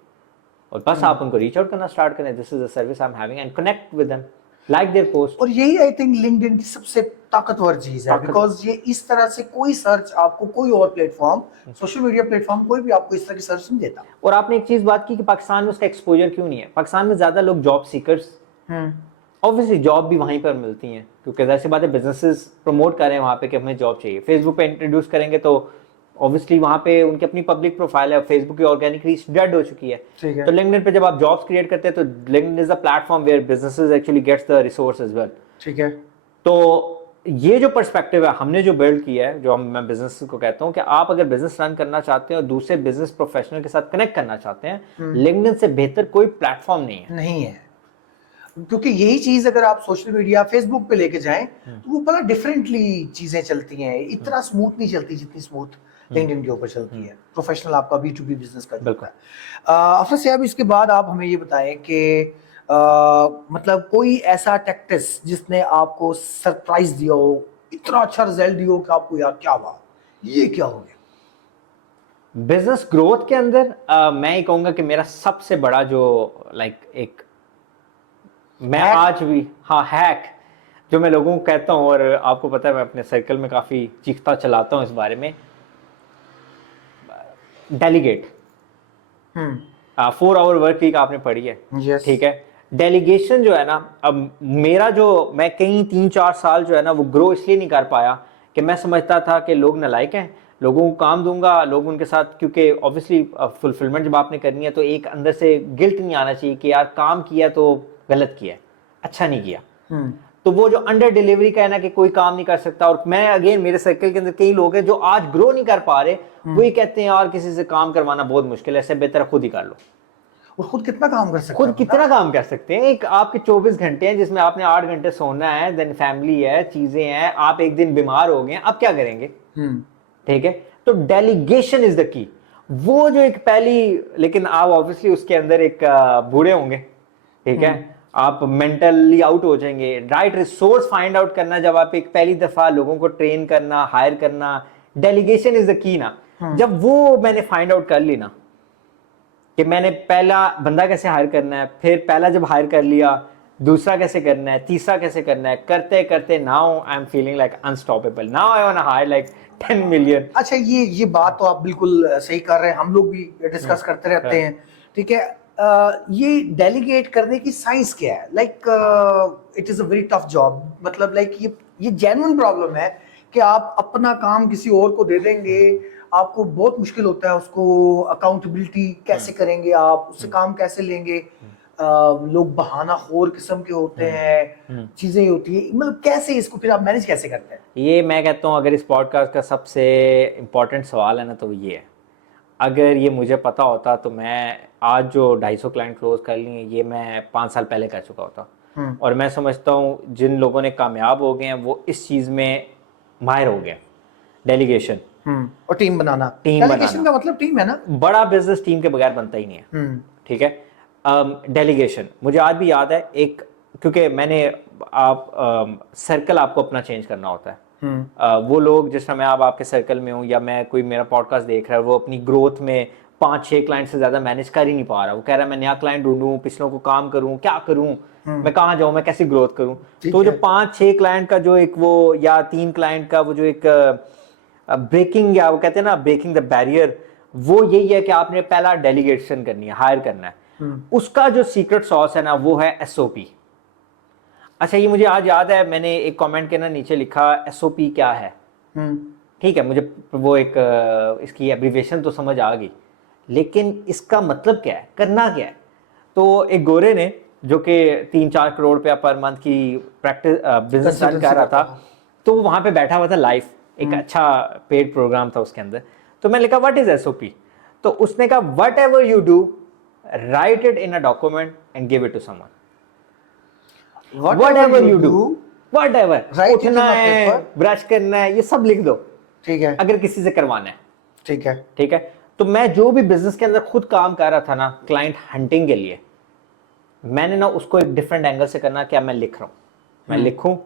और बस आप उनको रीच आउट करना स्टार्ट करें, this is the service I am having, and connect with them, like there post. और यही आई थिंक लिंक्डइन की सबसे ताकतवर चीज है, बिकॉज ये इस तरह से कोई सर्च आपको कोई और प्लेटफॉर्म, सोशल मीडिया प्लेटफॉर्म कोई भी आपको इस तरह की सर्च नहीं देता। और आपने एक चीज बात की कि पाकिस्तान में उसका एक्सपोजर क्यों नहीं है। पाकिस्तान में ज्यादा लोग जॉब सीकर्स, ऑब्वियसली जॉब भी वहीं पर मिलती हैं, क्योंकि ऐसी बात है बिजनेसेस प्रमोट कर रहे हैं वहाँ पे कि हमें जॉब चाहिए। फेसबुक पे इंट्रोड्यूस करेंगे तो ऑब्वियसली वहाँ पे उनकी अपनी पब्लिक प्रोफाइल है, फेसबुक की ऑर्गेनिक रीच डेड हो चुकी है। तो लिंक्डइन पे जब आप जॉब्स क्रिएट करते हैं तो LinkedIn is a platform where businesses actually gets the resource as well. ठीक है। तो ये जो पर्सपेक्टिव है हमने जो बिल्ड किया है, जो मैं बिजनेस को कहता हूँ कि आप अगर बिजनेस रन करना चाहते हैं और दूसरे बिजनेस प्रोफेशनल के साथ कनेक्ट करना चाहते हैं, लिंक्डइन से बेहतर कोई प्लेटफॉर्म नहीं है। क्योंकि यही चीज अगर आप सोशल मीडिया फेसबुक पे लेके जाएं तो वो बड़ा डिफरेंटली चीजें चलती हैं, इतना स्मूथ नहीं चलती जितनी स्मूथ लिंक्डइन के ऊपर चलती है। प्रोफेशनल आपका B2B बिजनेस का जो है। अफसर साहब, इसके बाद आप हमें ये बताएं कि मतलब कोई ऐसा टैक्टिस जिसने आपको सरप्राइज दिया हो, इतना अच्छा रिजल्ट दिया हो कि आपको यार क्या हुआ, ये क्या हो गया बिजनेस ग्रोथ के अंदर? मैं ये कहूंगा कि मेरा सबसे बड़ा जो मैं आज भी हैक जो मैं लोगों को कहता हूं, और आपको पता है मैं अपने सर्कल में काफी चीखता चलाता हूं इस बारे में, डेलीगेट। 4 आवर वर्क वीक आपने पढ़ी है, ठीक है। डेलीगेशन जो है ना, अब मेरा जो मैं कई 3-4 साल जो है ना वो ग्रो इसलिए नहीं कर पाया कि मैं समझता था कि लोग नालायक हैं, लोगों को काम दूंगा, लोग उनके साथ, क्योंकि ऑब्वियसली फुलफिलमेंट जब आपने करनी है तो एक अंदर से गिल्ट नहीं आना चाहिए कि यार काम किया तो गलत किया, अच्छा नहीं किया। तो वो जो अंडर डिलीवरी का है ना कि कोई काम नहीं कर सकता, और मैं अगेन मेरे सर्कल के अंदर कई लोग हैं जो आज ग्रो नहीं कर पा रहे, वो ये कहते हैं यार किसी से काम करवाना बहुत मुश्किल है, इससे बेहतर खुद ही कर लो। और खुद कितना काम कर सकते हैं? खुद कितना काम कर सकते हैं? एक आपके 24 घंटे हैं जिसमें आपने 8 घंटे सोना है, देन फैमिली है, चीजें हैं, आप एक दिन बीमार हो गए, अब क्या करेंगे? ठीक है। तो डेलीगेशन इज द की। वो जो एक पहली, लेकिन आप ऑब्वियसली उसके अंदर एक बूढ़े होंगे, ठीक है, आप मेंटली आउट हो जाएंगे। राइट रिसोर्स फाइंड आउट करना, जब आप एक पहली दफा लोगों को ट्रेन करना, हायर करना, डेलीगेशन इज द की ना। जब वो मैंने फाइंड आउट कर ली ना कि मैंने पहला बंदा कैसे हायर करना है, फिर पहला जब हायर कर लिया, दूसरा कैसे करना है, तीसरा कैसे करना है, करते करते now I am feeling like unstoppable. Now I want to hire like 10 million. अच्छा, ये बात तो आप बिल्कुल सही कर रहे हैं, हम लोग भी डिस्कस करते रहते हैं, ठीक है। ये डेलीगेट करने की साइंस क्या है? Like it is a very tough job, मतलब लाइक ये जेन्युइन प्रॉब्लम है कि आप अपना काम किसी और को दे देंगे, आपको बहुत मुश्किल होता है उसको अकाउंटेबिलिटी कैसे करेंगे, आप उससे काम कैसे लेंगे। लोग बहाना खोर किस्म के होते हैं, चीजें होती है, मतलब कैसे इसको फिर आप मैनेज कैसे करते हैं? ये मैं कहता हूँ अगर इस पॉडकास्ट का सबसे इम्पोर्टेंट सवाल है ना तो ये है, अगर ये मुझे पता होता तो मैं आज जो 250 क्लाइंट क्लोज कर लिए ये मैं 5 साल पहले कर चुका होता। और मैं समझता हूँ जिन लोगों ने कामयाब हो गए हैं वो इस चीज़ में माहिर हो गए, डेलीगेशन और टीम बनाना। डेलीगेशन का मतलब टीम है ना, बड़ा बिजनेस टीम के बगैर बनता ही नहीं है, ठीक है। डेलीगेशन मुझे आज भी याद है एक, क्योंकि मैंने सर्कल आपको अपना चेंज करना होता है। वो लोग जिस समय आप आपके सर्कल में हो या मैं कोई मेरा पॉडकास्ट देख रहा है, वो अपनी ग्रोथ में 5-6 क्लाइंट से ज्यादा मैनेज कर ही नहीं पा रहा, वो कह रहा है मैं नया क्लाइंट ढूंढूं, पिछलों को काम करूं, क्या करूं, मैं कहाँ जाऊं, मैं कैसी ग्रोथ करूं। तो जो 5-6 क्लाइंट का जो एक वो, या 3 क्लाइंट का वो जो एक ब्रेकिंग, या वो कहते हैं ना ब्रेकिंग द बैरियर, वो यही है कि आपने पहला डेलीगेशन करनी है, हायर करना है। उसका जो सीक्रेट सॉस है ना वो है एसओपी। अच्छा, ये मुझे आज याद है, मैंने एक कमेंट के ना नीचे लिखा एसओपी क्या है। ठीक है, मुझे वो एक इसकी एब्रीविएशन तो समझ आ गई, लेकिन इसका मतलब क्या है, करना क्या है। तो एक गोरे ने जो कि 3-4 करोड़ रुपया पर मंथ की प्रैक्टिस बिजनेस रन कर रहा था, तो वहां पे बैठा हुआ था लाइव, एक अच्छा पेड प्रोग्राम था उसके अंदर। तो मैं लिखा व्हाट इज एसओपी, तो उसने कहा whatever you do write it in a document and give it to someone. Whatever you do, whatever, उठना है, ब्रश करना है, ये सब लिख दो, ठीक है, अगर किसी से करवाना है। ठीक है, ठीक है। तो मैं जो भी बिजनेस के अंदर खुद काम कर रहा था ना क्लाइंट हंटिंग के लिए, मैंने ना उसको एक डिफरेंट एंगल से करना। क्या मैं लिख रहा हूँ, मैं लिखूं,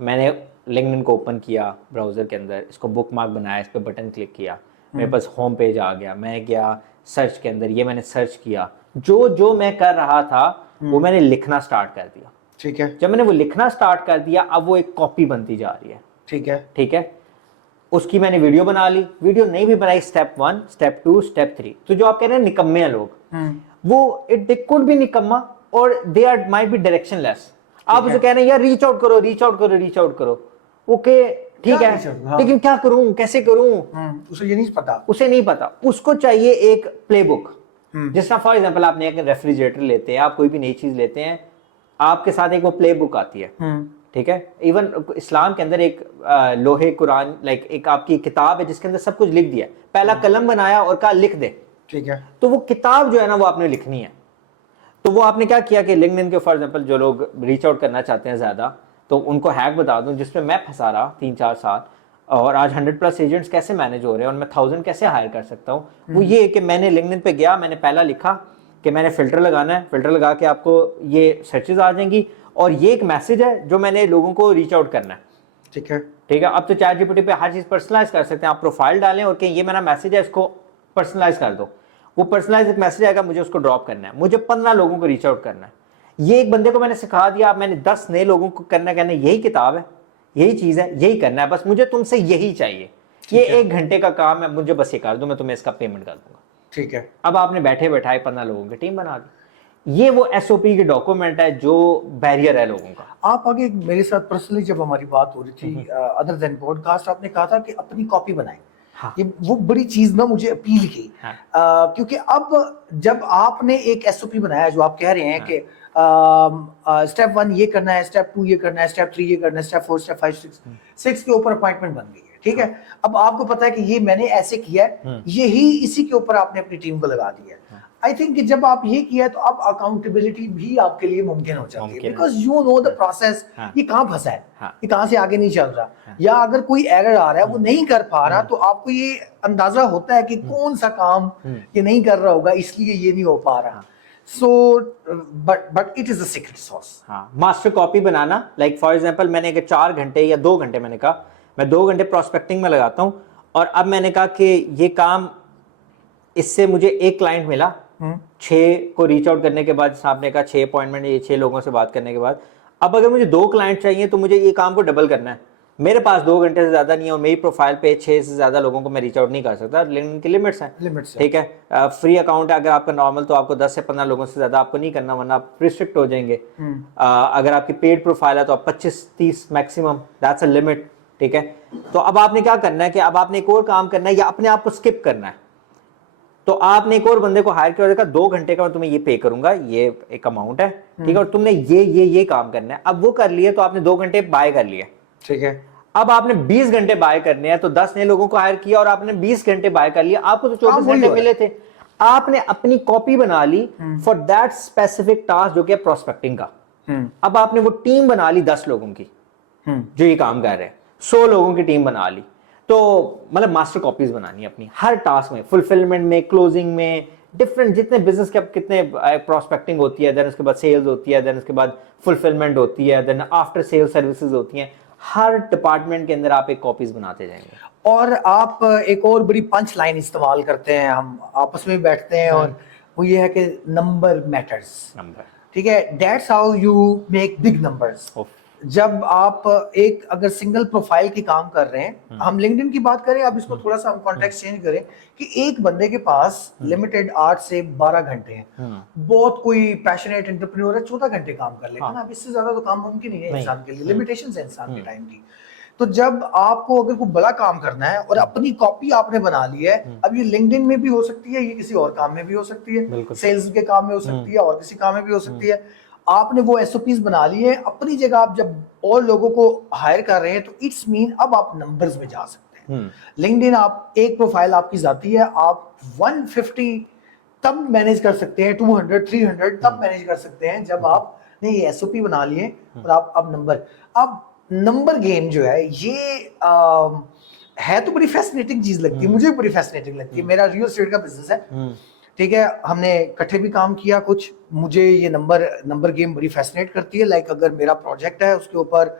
मैंने लिंक्डइन को ओपन किया ब्राउजर के अंदर, इसको बुक मार्क बनाया, इस पर बटन क्लिक किया, मेरे पास होम पेज आ गया, मैं गया सर्च के अंदर, ये मैंने सर्च किया, जो जो मैं कर रहा था वो मैंने लिखना स्टार्ट कर दिया। ठीक है, जब मैंने वो लिखना स्टार्ट कर दिया, अब वो एक कॉपी बनती जा रही है। ठीक है, ठीक है। उसकी मैंने वीडियो बना ली, वीडियो नहीं भी बनाई, स्टेप 1, स्टेप 2, स्टेप 3। तो जो आप कह रहे हैं निकम्मे हैं लोग, वो दे कुड भी निकम्मा और they are might be directionless. आप उसे कह रहे हैं यार रीच आउट करो, रीच आउट करो, रीच आउट करो, ओके ठीक है, लेकिन क्या करूं, कैसे करूं, उसे ये नहीं पता, उसे नहीं पता। उसको चाहिए एक प्लेबुक। जिस तरह फॉर एग्जांपल आपने एक रेफ्रिजरेटर लेते हैं, आप कोई भी नई चीज लेते हैं, आपके साथ एक वो प्ले बुक आती है। ठीक है। इवन इस्लाम के अंदर एक लोहे कुरान लाइक एक आपकी किताब है जिसके अंदर सब कुछ लिख दिया, पहला कलम बनाया और कहा लिख दे। ठीक है। तो वो किताब जो है ना वो आपने लिखनी है। तो वो आपने क्या किया कि लिंक्डइन के फॉर एग्जांपल जो लोग रीच आउट करना चाहते हैं ज्यादा, तो उनको हैक बता दूं जिसमें मैं फंसा रहा 3-4 साल, और आज 100+ एजेंट्स कैसे मैनेज हो रहे हैं और मैं 1000 कैसे हायर कर सकता हूँ। वो ये कि मैंने लिंक्डइन पे गया, मैंने पहला लिखा कि मैंने फिल्टर लगाना है, फिल्टर लगा के आपको ये सर्चेज आ जाएंगी, और ये एक मैसेज है जो मैंने लोगों को रीच आउट करना है। ठीक है, ठीक है। अब तो चैट जीपीटी पे हर चीज पर्सनलाइज कर सकते हैं, आप प्रोफाइल डालें और कहें ये मेरा मैसेज है, इसको पर्सनलाइज कर दो। वो पर्सनलाइज एक मैसेज आएगा, मुझे उसको ड्रॉप करना है, मुझे 15 लोगों को रीच आउट करना है। ये एक बंदे को मैंने सिखा दिया, अब मैंने 10 नए लोगों को करना, कहना यही किताब है, यही चीज है, यही करना है, बस मुझे तुमसे यही चाहिए, ये 1 घंटे का काम है, मुझे बस ये कर दो, मैं तुम्हें इसका पेमेंट कर दूंगा। ठीक है। अब आपने बैठे बैठाए 15 लोगों की टीम बना दी। ये वो एसओपी की डॉक्यूमेंट है जो बैरियर है लोगों का। आप आगे मेरे साथ पर्सनली जब हमारी बात हो रही थी अदर देन पॉडकास्ट, आपने कहा था कि अपनी कॉपी बनाएं। हाँ। ये वो बड़ी चीज ना मुझे अपील की। हाँ। क्योंकि अब जब आपने एक एसओपी बनाया जो आप कह रहे हैं कि स्टेप 1 ये करना है, स्टेप 2 ये करना है, स्टेप 3 ये करना है, स्टेप 4, स्टेप 5, 6 के ऊपर अपॉइंटमेंट बन गई है। ठीक है। अब आपको पता है कि ये मैंने ऐसे किया है, यही इसी के ऊपर आपने अपनी टीम को लगा दिया है। आई थिंक कि जब आप ये किया है तो अब अकाउंटेबिलिटी भी आपके लिए मुमकिन हो जाती है, because you know the process, ये कहाँ फंसा है, ये कहाँ से आगे नहीं चल रहा, या अगर कोई एरर आ रहा है वो नहीं कर पा रहा, तो आपको ये अंदाजा होता है कि कौन सा काम ये नहीं कर रहा होगा, इसलिए ये नहीं हो पा रहा। So but it is a secret sauce. हाँ, मास्टर कॉपी बनाना, लाइक फॉर एग्जांपल मैंने 4 घंटे या 2 घंटे, मैंने कहा मैं 2 घंटे प्रोस्पेक्टिंग में लगाता हूँ, और अब मैंने कहा कि ये काम, इससे मुझे एक क्लाइंट मिला, 6 को रीच आउट करने के बाद, आपने कहा 6 अपॉइंटमेंट, ये 6 लोगों से बात करने के बाद, अब अगर मुझे 2 क्लाइंट चाहिए तो मुझे ये काम को डबल करना है। मेरे पास 2 घंटे से ज्यादा नहीं है और मेरी प्रोफाइल पे 6 से ज्यादा लोगों को मैं रीच आउट नहीं कर सकता, लिंक्डइन की लिमिट्स हैं। ठीक है। फ्री अकाउंट है अगर आपका नॉर्मल, तो आपको 10 से 15 लोगों से ज्यादा आपको नहीं करना, वरना आप रिस्ट्रिक्ट हो जाएंगे। अगर आपकी पेड प्रोफाइल है तो आप 25-30 मैक्सिमम, दैट्स अ लिमिट। ठीक है। तो अब आपने क्या करना है कि अब आपने एक और काम करना है या अपने आप को स्किप करना है। तो आपने एक और बंदे को हायर किया और देखा 2 घंटे का मैं तुम्हें ये पे करूंगा, ये एक अमाउंट है। ठीक है। और तुमने ये काम करना है। अब वो कर लिया तो आपने 2 घंटे बाय कर लिया। ठीक है। अब आपने 20 घंटे बाय करने हैं, तो 10 नए लोगों को हायर किया और आपने 20 घंटे बाय कर लिया। आपको तो 24 घंटे मिले थे, आपने अपनी कॉपी बना ली फॉर दैट स्पेसिफिक टास्क जो कि है प्रोस्पेक्टिंग का। अब आपने वो टीम बना ली 10 लोगों की जो ये काम कर रहे हैं, 100 लोगों की टीम बना ली। तो मतलब मास्टर कॉपीज बनानी है अपनी हर टास्क में, फुलफिलमेंट में, क्लोजिंग में, डिफरेंट जितने बिजनेस के कितने प्रोस्पेक्टिंग होती है, देन उसके बाद सेल्स होती है, देन उसके बाद फुलफिलमेंट होती है, देन आफ्टर सेल सर्विसेज होती हैं। हर डिपार्टमेंट के अंदर आप एक कॉपीज बनाते जाएंगे। और आप एक और बड़ी पंच लाइन इस्तेमाल करते हैं, हम आपस में बैठते हैं और वो ये है कि नंबर मैटर्स। नंबर, ठीक है, that's how you make big numbers. जब आप एक अगर सिंगल प्रोफाइल की काम कर रहे हैं, हम लिंक्डइन की बात करें, अब इसको थोड़ा सा हम कॉन्टेक्स्ट चेंज करें कि एक बंदे के पास लिमिटेड 8 से 12 घंटे हैं, बहुत कोई पैशनेट एंटरप्रेन्योर है 14 घंटे काम कर लेगा ना, अब इससे ज्यादा तो काम मुमकिन ही है इंसान के लिए, लिमिटेशंस है इंसान के टाइम की। तो जब आपको अगर कोई बड़ा काम करना है और अपनी कॉपी आपने बना ली है, अब ये लिंक्डइन में भी हो सकती है, ये किसी और काम में भी हो सकती है, सेल्स के काम में हो सकती है, और किसी काम में भी हो सकती है, आपने वो एसओपीज बना लिए हैं अपनी जगह, आप जब और लोगों को हायर कर रहे हैं तो इट्स मीन अब आप नंबर्स में जा सकते हैं। लिंक्डइन आप एक प्रोफाइल आपकी जाती है, आप 150 तब मैनेज कर सकते हैं, 200 300 तब मैनेज कर सकते हैं जब आपने ये एसओपी बना लिए और आप अब नंबर गेम जो है ये है तो बड़ी फैसिनेटिंग चीज लगती है, मुझे बड़ी फैसिनेटिंग लगती है। मेरा रियल एस्टेट का बिजनेस है, ठीक है, हमने इकट्ठे भी काम किया कुछ, मुझे ये नंबर गेम बड़ी फैसिनेट करती है। लाइक अगर मेरा प्रोजेक्ट है उसके ऊपर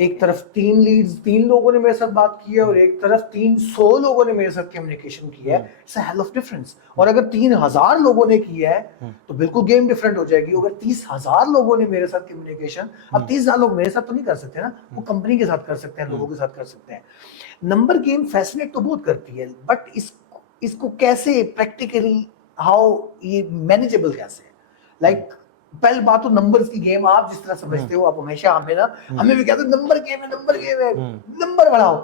एक तरफ 3 लीड्स 3 लोगों ने मेरे साथ बात की है और एक तरफ 300 लोगों ने मेरे साथ कम्युनिकेशन की है, it's a hell of difference. और अगर 3000 लोगों ने की है तो बिल्कुल गेम डिफरेंट हो जाएगी। अगर 30,000 लोगों ने मेरे साथ कम्युनिकेशन, अब 30,000 लोग मेरे साथ तो नहीं कर सकते ना, वो कंपनी के साथ कर सकते हैं, लोगों के साथ कर सकते हैं। नंबर गेम फैसिनेट तो बहुत करती है, बट इसको कैसे प्रैक्टिकली हाउ ये मैनेजेबल कैसे है? लाइक पहली बात तो नंबर्स की गेम आप जिस तरह समझते हो, आप हमेशा हमें भी कहते हो नंबर गेम है, नंबर बढ़ाओ,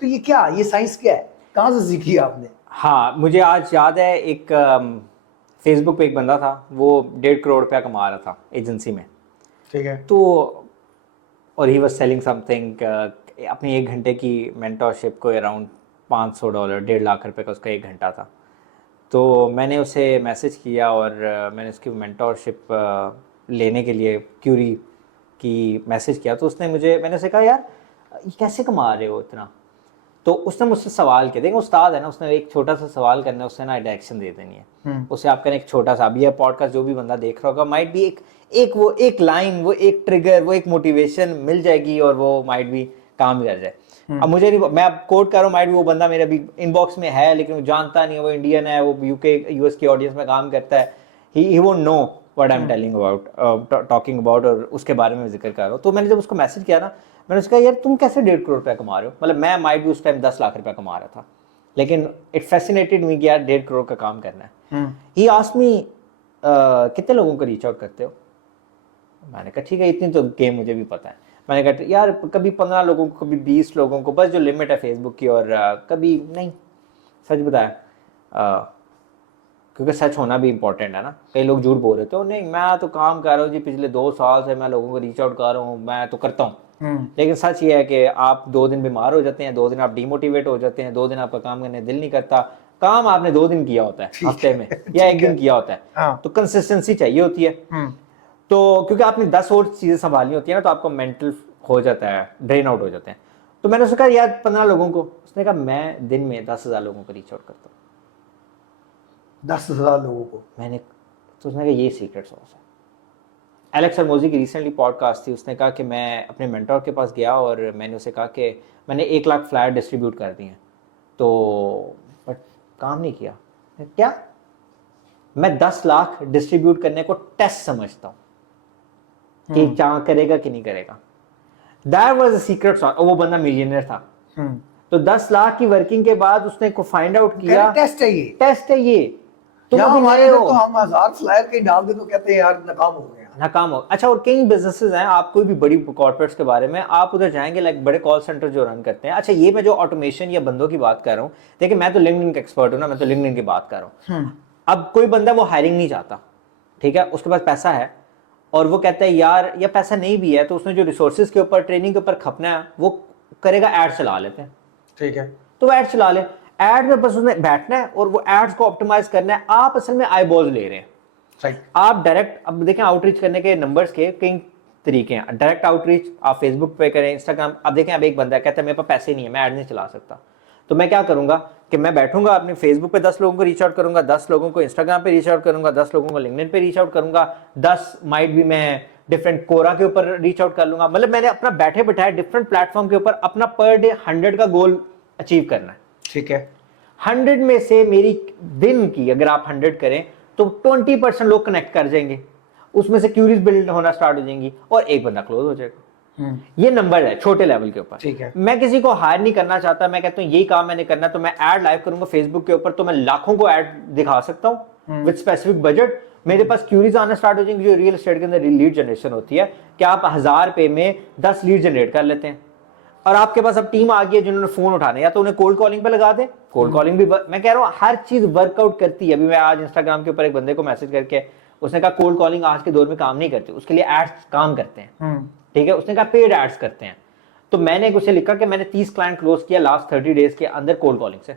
तो ये क्या, ये साइंस क्या है, कहाँ से सीखी आपने? हाँ, मुझे आज याद है, एक फेसबुक पे एक बंदा था, वो 1.5 करोड़ रुपया कमा रहा था एजेंसी में, ठीक है, तो और ही वाज सेलिंग समथिंग, अपनी 1 घंटे की मेंटरशिप को अराउंड $500, 1.5 लाख रुपए का उसका 1 घंटा था। तो मैंने उसे मैसेज किया और मैंने उसकी मेंटरशिप लेने के लिए क्यूरी की मैसेज किया, तो मैंने उसे कहा यार ये कैसे कमा रहे हो इतना? तो उसने मुझसे सवाल किया, देखो उस्ताद है ना, उसने एक छोटा सा सवाल करना है, उसने ना डायरेक्शन दे देनी है, उसे आपका एक छोटा सा, अभी यह पॉडकास्ट जो भी बंदा देख रहा होगा, माइट भी एक लाइन, वो एक ट्रिगर, वो एक मोटिवेशन मिल जाएगी और वो माइट भी काम कर जाए। अब मुझे नहीं, मैं अब कोट कर रहा हूँ, माइट भी वो बंदा मेरे अभी इनबॉक्स में है लेकिन वो जानता नहीं है, वो इंडियन है, वो यूएस की ऑडियंस में काम करता है, he won't know what I am telling about, talking about, और उसके बारे में जिक्र कर रहा हूँ। तो मैंने जब उसको मैसेज किया ना, मैंने उसका यार तुम कैसे 1.5 करोड़ रुपया कमा रहे हो? मतलब मैं माइट भी उस टाइम 10 लाख रुपया कमा रहा था, लेकिन इट फैसिनेटेड मी कि यार 1.5 करोड़ का काम करना है। ही आस्क्ड मी कितने लोगों को रीच आउट करते हो? मैंने कहा ठीक है, इतनी तो गेम मुझे भी पता है। मैंने कहा यार कभी 15 लोगों को, कभी 20 लोगों को, बस जो लिमिट है फेसबुक की, और कभी नहीं, सच बताया, क्योंकि सच होना भी इंपॉर्टेंट है ना। कई लोग झूठ बोल रहे थे, नहीं मैं तो काम कर रहा हूँ जी, पिछले 2 साल से मैं लोगों को रीच आउट कर रहा हूँ, मैं तो करता हूँ। लेकिन सच ये है कि आप 2 दिन बीमार हो जाते हैं, 2 दिन आप डिमोटिवेट हो जाते हैं, 2 दिन आपका काम करने दिल नहीं करता, काम आपने 2 दिन किया होता है हफ्ते में या 1 दिन किया होता है। हाँ। तो कंसिस्टेंसी चाहिए होती है। तो क्योंकि आपने 10 और चीजें संभालनी होती है ना, तो आपको मेंटल हो जाता है, ड्रेन आउट हो जाते हैं। तो मैंने उससे कहा यार 15 लोगों को, उसने कहा मैं दिन में 10,000 लोगों को रीच आउट करता हूँ। 10,000 लोगों को? तो उसने कहा ये सीक्रेट सॉस है। एलेक्स हरमोजी की रिसेंटली पॉडकास्ट थी, उसने कहा कि मैं अपने मेंटर के पास गया और मैंने उसे कहा कि मैंने 1 लाख फ्लायर डिस्ट्रीब्यूट कर दिए, तो बट काम नहीं किया। क्या? मैं 10 लाख डिस्ट्रीब्यूट करने को टेस्ट समझता हूँ कि क्या करेगा कि नहीं करेगा। That was a secret sauce. वो बंदा मिलियनियर था, तो 10 लाख की वर्किंग के बाद उसने को फाइंड आउट किया टेस्ट है ये। तुम अभी हमारे हो तो हम 1000 फ्लायर के डाल दे तो कहते हैं यार नाकाम हो। अच्छा, और कई बिजनेसेस हैं, आप कोई भी बड़ी कॉर्पोरेट्स के बारे में आप उधर जाएंगे, लाइक बड़े कॉल सेंटर जो रन करते हैं। अच्छा, ये मैं जो ऑटोमेशन या बंदों की बात कर रहा हूँ, देखिए मैं तो लिंक्डइन का एक्सपर्ट हूँ ना, मैं तो लिंक्डइन की बात कर रहा हूँ। अब कोई बंदा वो हायरिंग नहीं चाहता, ठीक है, उसके पास पैसा है और वो कहता है यार, या पैसा नहीं भी है तो उसने जो रिसोर्सेज के ऊपर, ट्रेनिंग के ऊपर खपना है, वो करेगा, एड चला लेते हैं, ठीक है, तो एड चला ले, एड में बस उसने बैठना है और वो एड्स को ऑप्टिमाइज करना है। आप असल में आई बॉल्स ले रहे हैं, आप डायरेक्ट, अब देखें आउटरीच करने के नंबर्स के कई तरीके हैं। डायरेक्ट आउटरीच आप फेसबुक पे करें, इंस्टाग्राम। अब देखें, अब एक बंदा कहता है मेरे पास पैसे नहीं है, मैं ऐड नहीं चला सकता, तो मैं क्या करूंगा कि मैं बैठूंगा अपने फेसबुक पे 10 लोगों को रीच आउट करूंगा, 10 लोगों को इंस्टाग्राम पे रीच आउट करूंगा, 10 लोगों को लिंक्डइन पे रीच आउट करूंगा, 10 माइट भी मैं डिफरेंट कोरा के ऊपर रीच आउट कर लूंगा। मतलब मैंने अपना बैठे बैठाए डिफरेंट प्लेटफॉर्म के ऊपर अपना पर डे 100 का गोल अचीव करना है, ठीक है। 100 में से मेरी दिन की अगर आप 100 करें तो 20% लोग कनेक्ट कर जाएंगे, उसमें से क्यूरीज बिल्ड होना स्टार्ट हो जाएंगी और एक बंदा क्लोज हो जाएगा। ये नंबर है छोटे लेवल के ऊपर। ठीक है। मैं किसी को हायर नहीं करना चाहता, मैं कहता हूँ यही काम मैंने करना, तो मैं ऐड लाइव करूंगा फेसबुक के ऊपर, तो मैं लाखों को ऐड दिखा सकता हूँ विद स्पेसिफिक बजट। मेरे पास क्यूरीज आना स्टार्ट हो जाएंगे, जो रियल एस्टेट के अंदर लीड जनरेशन होती है कि आप 1000 रुपए में 10 लीड जनरेट कर लेते हैं, और आपके पास अब टीम आ गई है जिन्होंने फोन उठाने, या तो उन्हें कोल्ड कॉलिंग पे लगा दे। कोल्ड कॉलिंग भी मैं कह रहा हूँ हर चीज वर्कआउट करती है। अभी मैं आज इंस्टाग्राम के ऊपर एक बंदे को मैसेज करके, उसने कहा कोल्ड कॉलिंग आज के दौर में काम नहीं करती, उसके लिए एड्स काम करते हैं। ठीक है, उसने कहा पेड एड्स करते हैं। तो मैंने उसे लिखा कि मैंने 30 क्लाइंट क्लोज किया लास्ट 30 डेज के अंदर कोल्ड कॉलिंग से।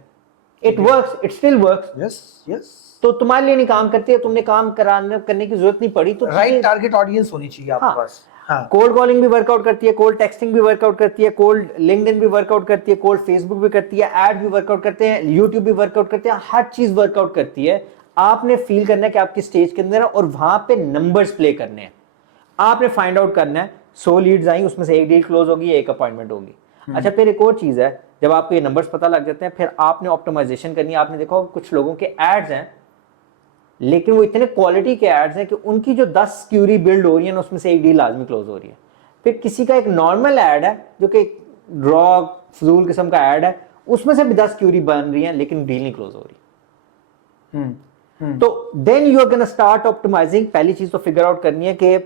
It works, it still works. Yes yes. तो तुम्हारे लिए नहीं काम करती है, तुमने काम करने की जरूरत नहीं पड़ी, तो राइट टारगेट ऑडियंस होनी चाहिए आपके पास। हाँ, कोल्ड कॉलिंग भी वर्कआउट करती है, कोल्ड टेक्सटिंग भी वर्कआउट करती है, कोल्ड लिंक्डइन भी वर्कआउट करती है, कोल्ड फेसबुक भी करती है, ऐड भी वर्कआउट करते हैं, यूट्यूब भी वर्कआउट करते हैं, हर चीज वर्कआउट करती है। आपने फील करना है कि आपकी स्टेज के अंदर है और वहां पे नंबर्स प्ले करने हैं। आपने फाइंड आउट करना है 100 लीड्स आई, उसमें से एक डील क्लोज होगी, एक अपॉइंटमेंट होगी। अच्छा, फिर एक और चीज है, जब आपको ये नंबर्स पता लग जाते हैं, फिर आपने ऑप्टिमाइजेशन करनी है। आपने देखा कुछ लोगों के एड्स हैं, लेकिन वो इतने क्वालिटी के एड्स हैं कि उनकी जो 10 क्यूरी बिल्ड हो रही है ना, उसमें से एक डील लाजमी क्लोज हो रही है। फिर किसी का एक नॉर्मल ऐड है जो कि रॉ फजूल किस्म का ऐड है, उसमें से भी 10 क्यूरी बन रही है लेकिन डील नहीं क्लोज हो रही। तो then you are gonna start optimizing. पहली चीज तो फिगर आउट करनी है कि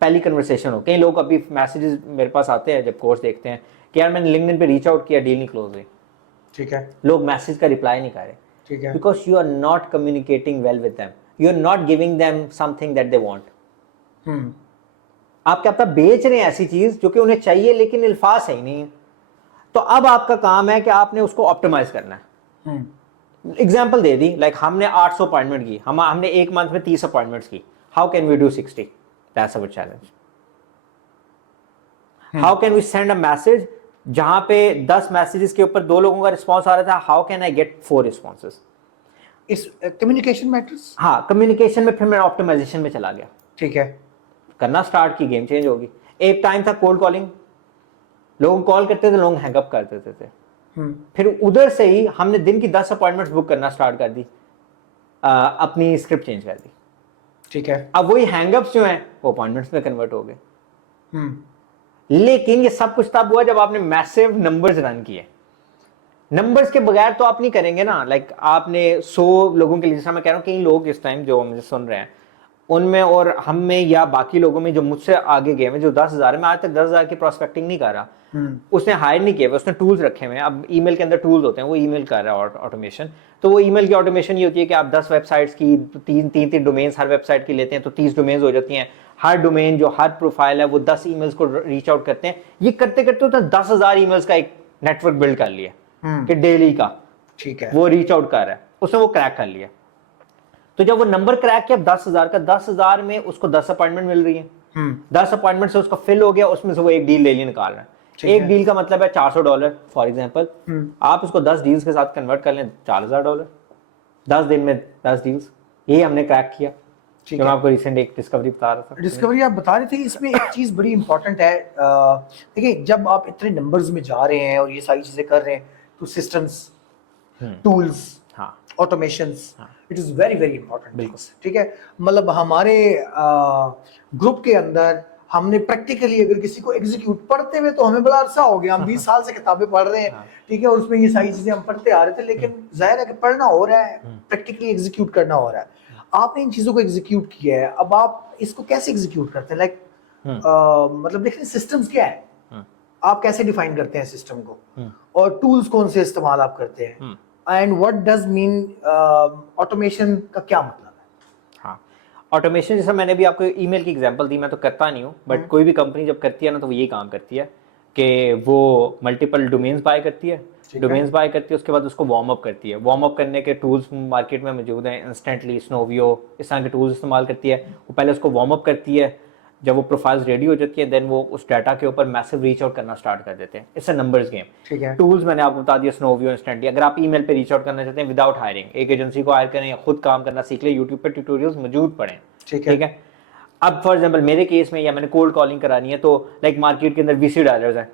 पहली कन्वर्सेशन हो। कई लोग अभी मैसेजेस मेरे पास आते हैं जब कोर्स देखते हैं कि यार मैंने लिंक्डइन पे रीच आउट किया, डील नहीं क्लोज हुई। ठीक है। लोग मैसेज का रिप्लाई नहीं कर रहे। ठीक है। Because you are not communicating well with them, you are not giving them something that they want. आप क्या पता बेच रहे हैं ऐसी चीज जो कि उन्हें चाहिए लेकिन अल्फाज सही नहीं है। तो अब आपका काम है कि आपने उसको ऑप्टिमाइज करना है। एग्जाम्पल दे दी, लाइक हमने 800 अपॉइंटमेंट की, हमने एक मंथ में 30 अपॉइंटमेंट्स की। How can we do 60? That's our challenge. How can we send a message जहां पे 10 मैसेजेस के ऊपर 2 लोगों का रिस्पॉन्स आ रहा था, how can I get 4 responses? इस कम्युनिकेशन मैटर्स। हाँ, कम्युनिकेशन में फिर मैं ऑप्टिमाइजेशन में चला गया। ठीक है। करना स्टार्ट की, गेम चेंज होगी। एक टाइम था कोल्ड कॉलिंग, लोग कॉल करते थे, लोग हैंगअप कर देते थे। फिर उधर से ही हमने दिन की 10 अपॉइंटमेंट्स बुक करना स्टार्ट कर दी, अपनी स्क्रिप्ट चेंज कर दी। ठीक है। अब वही हैंगअप्स जो हैं वो अपॉइंटमेंट्स में कन्वर्ट हो गए। लेकिन ये सब कुछ तब हुआ जब आपने मैसिव नंबर्स रन किए। नंबर्स के बगैर तो आप नहीं करेंगे ना। लाइक आपने 100 लोगों के लिए, जैसा मैं कह रहा हूँ, कई लोग इस टाइम जो मुझे सुन रहे हैं उनमें और हम में या बाकी लोगों में जो मुझसे आगे गए हैं, जो 10,000 है, मैं आज तक 10,000 की प्रोस्पेक्टिंग नहीं कर रहा। उसने हायर नहीं किया, उसने टूल्स रखे हुए हैं। अब ईमेल के अंदर टूल्स होते हैं, वो ईमेल कर रहा है ऑटोमेशन। तो वो ईमेल की ऑटोमेशन ये होती है कि आप 10 वेबसाइट्स की, तीन डोमेन्स हर वेबसाइट की लेते हैं, तो 30 डोमेन्स हो जाती हैं। हर डोमेन जो हर प्रोफाइल है वो 10 ईमेल्स को रीच आउट करते हैं। ये करते करते उसने 10,000 ईमेल्स का एक नेटवर्क बिल्ड कर लिया कि डेली का। ठीक है। वो रीच आउट कर रहा है, उसने वो क्रैक कर लिया। तो जब वो नंबर क्रैक किया 10,000 का, 10,000 में उसको 10 अपॉइंटमेंट मिल रही है। 10 अपॉइंटमेंट से उसका फिल हो गया, उसमें से वो एक डील डेली निकाल रहा है। एक डील का मतलब है $400 फॉर एग्जांपल। आप उसको 10 डील्स के साथ कन्वर्ट कर लें, $4,000 10 दिन में 10 डील्स। यही हमने क्रैक किया। जो मैं आपको रिसेंट एक डिस्कवरी बता रहा था। डिस्कवरी आप बता रहे थे, इसमें एक चीज बड़ी इंपॉर्टेंट है। देखिए, जब आप इतने नंबर्स में जा रहे हैं और ये सारी चीजें कर रहे हैं, तो systems, tools, automations, it is very very important. ठीक है। मतलब हमारे ग्रुप के अंदर हमने प्रैक्टिकली अगर किसी को एग्जीक्यूट पढ़ते हुए, तो हमें बड़ा अरसा हो गया, हम 20 साल से किताबें पढ़ रहे हैं। ठीक है। और उसमें ये सारी चीजें हम पढ़ते आ रहे थे, लेकिन जाहिर है कि पढ़ना हो रहा है, प्रैक्टिकली एग्जीक्यूट करना हो रहा है। आपने इन चीजों को एग्जीक्यूट किया है, अब आप इसको कैसे एग्जीक्यूट करते हैं? लाइक मतलब देखिए, सिस्टम्स क्या है, आप कैसे डिफाइन करते हैं सिस्टम को, और टूल्स कौन से इस्तेमाल आप करते हैं, and what does mean automation का क्या मतलब है? हाँ, ऑटोमेशन जैसा मैंने भी आपको ईमेल की एग्जांपल दी, मैं तो करता नहीं हूँ, बट कोई भी कंपनी जब करती है ना, तो वो यही काम करती है कि वो मल्टीपल डोमेन्स बाय करती है। डोमेन्स बाय करती है, उसके बाद उसको वार्म अप करती है। वार्म अप करने के टूल्स मार्केट में मौजूद हैं, इंस्टेंटली, स्नोवियो, इस तरह के टूल्स इस्तेमाल करती है। वो पहले उसको वार्म अप करती है, जब वो प्रोफाइल्स रेडी हो जाती है, देन वो उस डाटा के ऊपर मैसिव रीच आउट करना स्टार्ट कर देते हैं। It's a numbers game. ठीक है। टूल्स मैंने आपको बता दिया, स्नोवियो, इंस्टेंटली। अगर आप ईमेल पे रीच आउट करना चाहते हैं विदाउट हायरिंग, एक एजेंसी को हायर करें या खुद काम करना सीख ले, यूट्यूब पे ट्यूटोरियल्स मौजूद पड़े। ठीक है। अब फॉर एग्जाम्पल मेरे केस में, या मैंने कोल्ड कॉलिंग करानी है, तो लाइक मार्केट के अंदर VC डायलर्स हैं,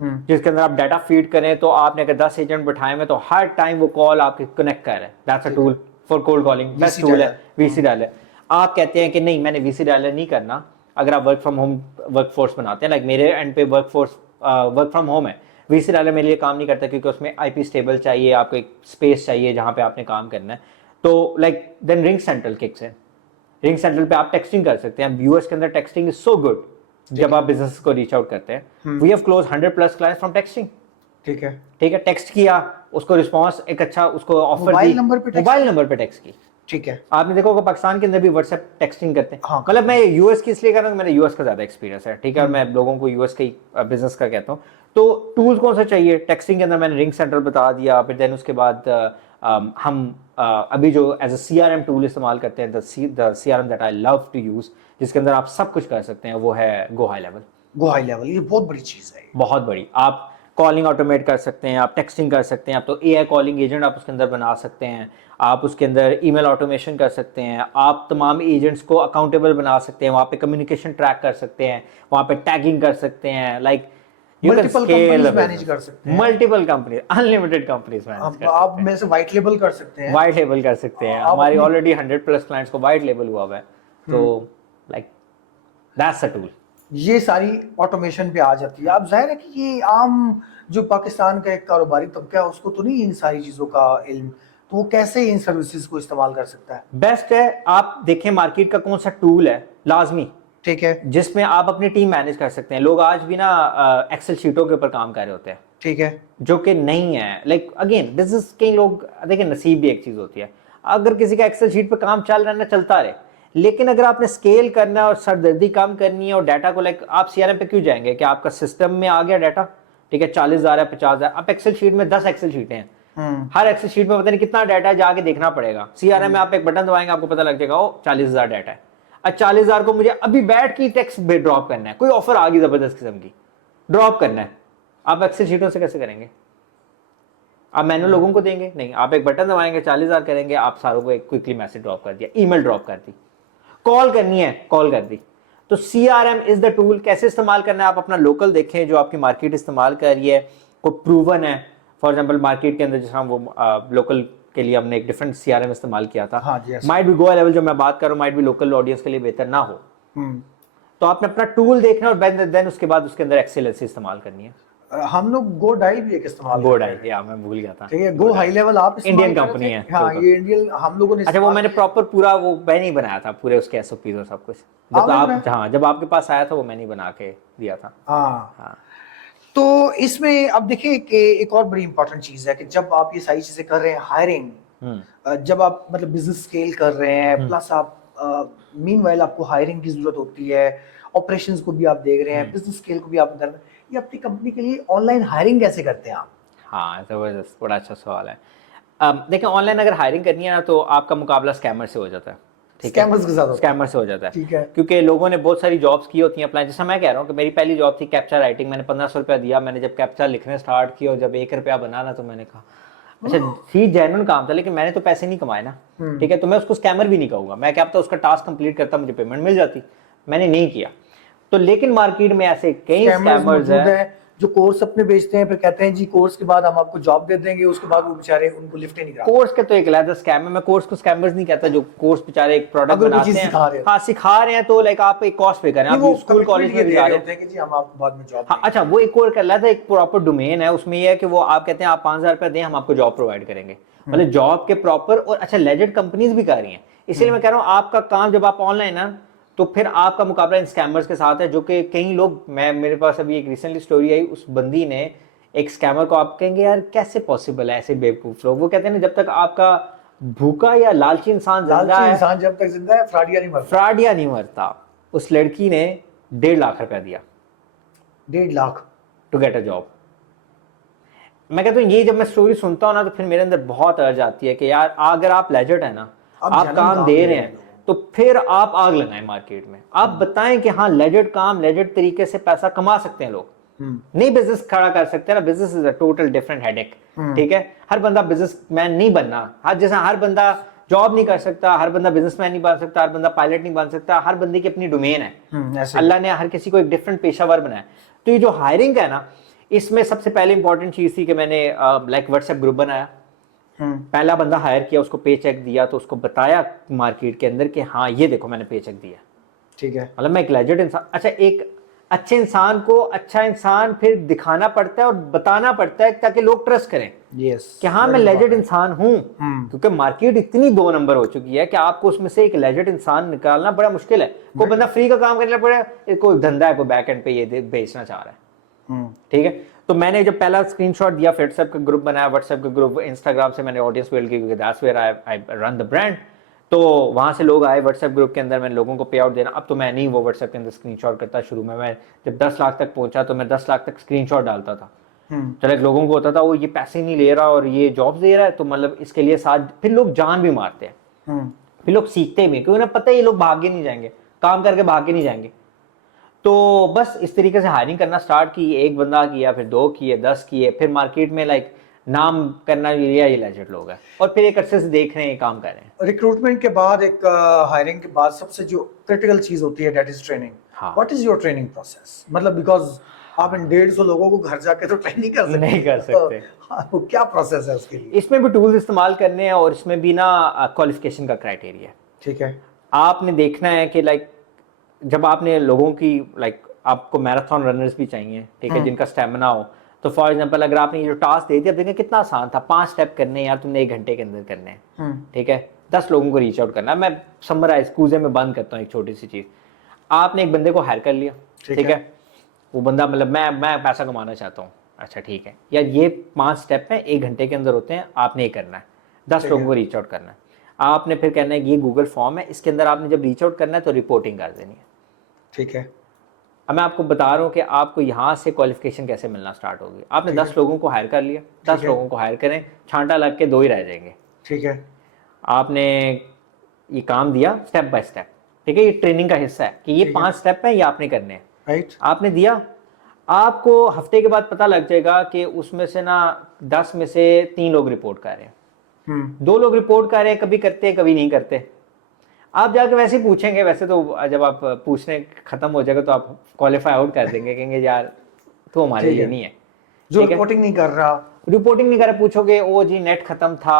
जिसके अंदर आप डाटा फीड करें, तो आपने अगर 10 एजेंट बैठाए हैं, तो हर टाइम वो कॉल आपके कनेक्ट कर रहे हैं। That's a tool for cold calling, best tool है VC डायलर। आप कहते हैं कि नहीं, मैंने VC डायलर नहीं करना, अगर आप वर्क फ्रॉम होम वर्कफोर्स बनाते हैं, लाइक मेरे एंड पे वर्कफोर्स वर्क फ्रॉम होम है, वीसी वाला मेरे लिए काम नहीं करता क्योंकि उसमें आईपी स्टेबल चाहिए, आपको एक स्पेस चाहिए जहाँ पे आपने काम करना है। तो like then RingCentral kicks है। रिंग सेंट्रल पे आप टेक्सटिंग कर सकते हैं। यूएस के अंदर टेक्सटिंग इज सो गुड जब आप बिजनेस को रीच आउट करते हैं। We have close 100+ clients from texting. ठीक है, ठीक है, टेक्स्ट किया, उसको रिस्पांस एक अच्छा उसको ऑफर दी, मोबाइल नंबर पे टेक्स्ट की। ठीक है, आपने देखो कि पाकिस्तान के अंदर भी व्हाट्सएप टेक्सटिंग करते हैं। हाँ, मतलब मैं यूएस की इसलिए कह रहा हूँ, मेरा यूएस का ज्यादा एक्सपीरियंस है, ठीक है, और मैं लोगों को यूएस के बिजनेस का कहता हूँ। तो टूल्स कौन सा चाहिए टेक्सटिंग के अंदर, मैंने रिंग सेंट्रल बता दिया। फिर देन उसके बाद हम अभी जो एज अ सीआरएम टूल इस्तेमाल करते हैं, the CRM that I love to use, जिसके अंदर आप सब कुछ कर सकते हैं, वो है go high level. Go high level, ये बहुत बड़ी चीज है, बहुत बड़ी। आप कॉलिंग ऑटोमेट कर सकते हैं, आप टेक्सटिंग कर सकते हैं, आप तो एआई कॉलिंग एजेंट आप उसके अंदर बना सकते हैं, आप उसके अंदर ईमेल ऑटोमेशन कर सकते हैं, आप तमाम एजेंट्स को अकाउंटेबल बना सकते हैं, वहाँ पे कम्युनिकेशन ट्रैक कर सकते हैं, वहाँ पे टैगिंग कर सकते हैं, लाइक मल्टीपल कंपनीज मैनेज कर सकते हैं, multiple company, unlimited companies manage कर सकते हैं। आप में से वाइट लेबल कर सकते हैं, वाइट लेबल कर सकते हैं। हमारी ऑलरेडी 100+ क्लाइंट्स को वाइट लेबल हुआ हुआ है, तो लाइक दैट्स अ टूल। ये सारी ऑटोमेशन पे आ जाती है। अब जाहिर है कि ये आम जो पाकिस्तान का एक कारोबारी तबका है उसको तो नहीं इन सारी चीज़ों का इल्म, तो वो कैसे इन सर्विसेज को इस्तेमाल कर सकता है? बेस्ट है आप देखें मार्केट का कौन सा टूल है लाजमी, ठीक है, जिसमें आप अपनी टीम मैनेज कर सकते हैं। लोग आज भी ना एक्सेल शीटों के ऊपर काम कर रहे होते हैं, ठीक है, जो कि नहीं है। लाइक अगेन बिजनेस कई लोग देखिए, नसीब भी एक चीज होती है। अगर किसी का एक्सेल शीट पे काम चल रहा है ना, चलता रहे, लेकिन अगर आपने स्केल करना है और सरदर्दी कम करनी है और डाटा को, लाइक आप सीआरएम पे क्यों जाएंगे कि आपका सिस्टम में आ गया डाटा, ठीक है, 40,000 है, 50,000, आप एक्सेल शीट में 10 एक्सेल शीटें हैं, हर एक्सेल शीट में पता नहीं कितना डाटा है, जाके देखना पड़ेगा। सीआरएम में आप एक बटन दबाएंगे, आपको पता लग जाएगा, ओ 40,000 डाटा है। अब 40,000 को मुझे अभी बैठ के टेक्स्ट ड्रॉप करना है, कोई ऑफर आ गई जबरदस्त किस्म की, ड्रॉप करना है, आप एक्सेल शीटों से कैसे करेंगे? आप मैनुअल लोगों को देंगे नहीं, आप एक बटन दबाएंगे, 40,000 करेंगे, आप सारों को एक क्विकली मैसेज ड्रॉप कर दिया, ईमेल ड्रॉप कर दी, कॉल करनी है कॉल कर दी। तो सीआरएम इज द टूल। कैसे इस्तेमाल करना है, आप अपना लोकल देखें, जो आपकी मार्केट इस्तेमाल कर रही है, को प्रूवन है। फॉर एग्जांपल मार्केट के अंदर जैसे हम वो लोकल के लिए हमने एक डिफरेंट सीआरएम इस्तेमाल किया था, हाँ जी, माइट बी गो लेवल जो मैं बात कर रहा हूँ, माइट बी लोकल ऑडियंस के लिए बेहतर ना हो, तो आपने अपना टूल देखना और देन उसके बाद उसके अंदर एक्सेलेंस इस्तेमाल करनी है। हम लोग गो डायल भी एक इस्तेमाल गो डायल, या मैं भूल गया था, ठीक है, गो हाई लेवल आप इंडियन कंपनी है। हाँ, ये इंडियन हम लोगों ने। अच्छा, वो मैंने प्रॉपर पूरा वो मैं नहीं बनाया था, पूरे उसके एसओपीज और सब कुछ, जब आप हाँ जब आपके पास आया था वो मैंने बना के दिया था। हाँ, तो इसमें अब देखिए कि एक और बड़ी इंपॉर्टेंट चीज है कि जब आप ये सारी चीजें कर रहे हैं, हायरिंग, जब आप मतलब बिजनेस स्केल कर रहे हैं, प्लस आप मीनवाइल आपको हायरिंग की जरूरत होती है, ऑपरेशंस को भी आप देख रहे हैं, बिजनेस स्केल को भी आप कर रहे हैं, ये अपनी कंपनी के लिए ऑनलाइन हायरिंग कैसे करते हैं आप? हाँ, जबरदस्त, बड़ा अच्छा सवाल है। देखिए, ऑनलाइन अगर हायरिंग करनी है ना, तो आपका मुकाबला स्कैमर से हो जाता है, स्कैमर्स के साथ, स्कैमर से हो जाता है, ठीक है, क्योंकि लोगों ने बहुत सारी जॉब्स की होती हैं अप्लाई। जैसा मैं कह रहा हूँ कि मेरी पहली जॉब थी कैप्चा राइटिंग, मैंने 1500 रुपया दिया, मैंने जब कैप्चा लिखने स्टार्ट किया और जब 1 रुपया बनाना, तो मैंने कहा अच्छा ठीक जेन्युइन काम था, लेकिन मैंने तो पैसे नहीं कमाए ना, ठीक है, तो मैं उसको स्कैमर भी नहीं कहूँगा। मैं क्या पता उसका टास्क कंप्लीट करता, मुझे पेमेंट मिल जाती, मैंने नहीं किया। तो लेकिन मार्केट में ऐसे कई स्कैमर्स हैं जो कोर्स अपने बेचते हैं, फिर कहते हैं जी कोर्स के बाद हम आपको जॉब दे देंगे, उसके बाद वो बेचारे उनको लिफ्ट ही नहीं कराते। कोर्स के तो एक अलग स्कैम है, मैं कोर्स को स्कैमर्स नहीं कहता, जो कोर्स बेचारे एक प्रोडक्ट बनाते हैं, हाँ सिखा रहे हैं, तो लाइक आप एक कॉस्ट पे करें, आप स्कूल कॉलेज में जा रहे हैं कि जी हम आपको बाद में जॉब, हाँ अच्छा, वो एक और कर लेता है, एक प्रॉपर डोमेन है, उसमें ये है कि वो आप कहते हैं आप 5,000 रुपया दें, हम आपको जॉब प्रोवाइड करेंगे, मतलब जॉब के प्रॉपर, और अच्छा लेजेंड कंपनीज भी कर रही हैं। इसलिए मैं कह रहा हूँ आपका काम जब आप ऑनलाइन है, तो फिर आपका मुकाबला इन स्कैमर्स के साथ है, जो कि कई लोग, मेरे पास अभी एक रिसेंटली स्टोरी आई, उस बंदी ने एक स्कैमर को, आप कहेंगे यार कैसे पॉसिबल है ऐसे बेवकूफ लोग, वो कहते हैं जब तक आपका भूखा या लालची इंसान जिंदा है, इंसान जब तक जिंदा है, फ्रॉडिया नहीं मरता, फ्रॉडिया नहीं मरता। उस लड़की ने 1.5 लाख रुपया दिया, 1.5 lakh to get a job. मैं कहता हूँ ये जब मैं स्टोरी सुनता हूँ ना, तो फिर मेरे अंदर बहुत अर्ज आती है कि यार अगर आप लेजेंड है ना, आप काम दे रहे हैं, तो फिर आप आग लगाएं मार्केट में, आप बताएं कि हाँ लेजेंड काम, लेजेंड तरीके से पैसा कमा सकते हैं लोग, नहीं बिजनेस खड़ा कर सकते हैं ना, business is a total different headache, ठीक है। हर बंदा बिजनेसमैन नहीं बनना, जैसा हर बंदा जॉब नहीं कर सकता, हर बंदा बिजनेसमैन नहीं बन सकता, हर बंदा पायलट नहीं बन सकता, हर बंदे की अपनी डोमेन है, अल्लाह ने हर किसी को एक डिफरेंट पेशावर बनाया। तो ये जो हायरिंग है ना, इसमें सबसे पहले इंपॉर्टेंट चीज थी कि मैंने लाइक व्हाट्सएप ग्रुप बनाया, पहला बंदा हायर किया, उसको पे चेक दिया, तो उसको बताया मार्केट के अंदर कि हाँ ये देखो मैंने पे चेक दिया, ठीक है। मतलब मैं एक लेजेंड इंसान, अच्छा एक अच्छे इंसान को अच्छा इंसान फिर दिखाना पड़ता है और बताना पड़ता है ताकि लोग ट्रस्ट करें यस, कि हाँ मैं वेरी लेजेंड इंपॉर्टेंट। इंसान हूं। क्योंकि मार्केट इतनी 2 नंबर हो चुकी है कि आपको उसमें से एक लेजेंड इंसान निकालना बड़ा मुश्किल है। कोई बंदा फ्री का काम करना पड़े, कोई धंधा है, कोई बैक एंड पे ये बेचना चाह रहा है, ठीक है। तो मैंने जब पहला स्क्रीनशॉट दिया, व्हाट्सएप का ग्रुप बनाया, व्हाट्सएप का ग्रुप, इंस्टाग्राम से मैंने ऑडियंस बिल्ड की क्योंकि that's where I run the brand. तो वहां से लोग आए व्हाट्सएप ग्रुप के अंदर, मैंने लोगों को पे आउट देना। अब तो मैं नहीं वो व्हाट्सएप के अंदर स्क्रीनशॉट करता, शुरू में मैं जब 10 लाख तक पहुंचा तो मैं 10 लाख तक स्क्रीनशॉट डालता था। चलो एक लोगों को होता था वो ये पैसे नहीं ले रहा और ये जॉब्स दे रहा है तो मतलब इसके लिए साथ, फिर लोग जान भी मारते हैं, फिर लोग सीखते भी, क्योंकि उन्हें पता है ये लोग भागे नहीं जाएंगे, काम करके भागे नहीं जाएंगे। तो बस इस तरीके से हायरिंग करना स्टार्ट की, एक बंदा किया, फिर 2 किए, 10 किए, फिर मार्केट में लाइक नाम करना लिया, ये लेजेंड लोग हैं और फिर एक अरसे से देख रहे हैं, काम कर रहे हैं। रिक्रूटमेंट के बाद, एक हायरिंग के बाद सबसे जो क्रिटिकल चीज होती है दैट इज ट्रेनिंग। हाँ। What is your training process? मतलब बिकॉज आप इन 150 लोगों को घर जाके तो ट्रेन नहीं कर सकते। नहीं कर सकते। हाँ, वो क्या प्रोसेस है उसके लिए? इसमें भी टूल्स इस्तेमाल करने हैं और इसमें भी ना क्वालिफिकेशन का क्राइटेरिया है। ठीक है। आपने देखना है कि लाइक जब आपने लोगों की लाइक आपको मैराथन रनर्स भी चाहिए, ठीक है, जिनका स्टेमिना हो। तो फॉर एग्जांपल अगर आपने ये जो टास्क दे दिया, अब देखें कितना आसान था, 5 स्टेप करने हैं यार, तुमने 1 घंटे के अंदर करने हैं, ठीक है, 10 लोगों को रीच आउट करना है। मैं समराइज कूजे में बंद करता हूँ एक छोटी सी चीज़। आपने एक बंदे को हायर कर लिया, ठीक है, वो बंदा मतलब मैं पैसा कमाना चाहता हूँ, अच्छा ठीक है यार, ये 5 स्टेप हैं, 1 घंटे के अंदर होते हैं, आपने ये करना है, 10 लोगों को रीच आउट करना है। आपने फिर कहना है कि ये गूगल फॉर्म है, इसके अंदर आपने जब रीच आउट करना है तो रिपोर्टिंग कर देनी है, ठीक है। अब मैं आपको बता रहा हूँ कि आपको यहाँ से क्वालिफिकेशन कैसे मिलना स्टार्ट होगी। आपने 10 लोगों को हायर कर लिया, 10 लोगों को हायर करें, छांटा लग के 2 ही रह जाएंगे, ठीक है। आपने ये काम दिया स्टेप बाय स्टेप, ठीक है, ये ट्रेनिंग का हिस्सा है कि ये 5 स्टेप हैं, ये आपने करने हैं, राइट। आपने दिया। आपको हफ्ते के बाद पता लग जाएगा कि उसमें से ना 10 में से 3 लोग रिपोर्ट कर रहे हैं, 2 लोग रिपोर्ट कर रहे हैं, कभी करते हैं कभी नहीं करते। आप जाके वैसे ही पूछेंगे, वैसे तो जब आप पूछने खत्म हो जाएगा तो आप क्वालिफाई आउट कर देंगे, कहेंगे यार तो हमारे लिए नहीं है, जो रिपोर्टिंग नहीं कर रहा, रिपोर्टिंग नहीं कर रहा, पूछोगे ओ जी नेट खत्म था,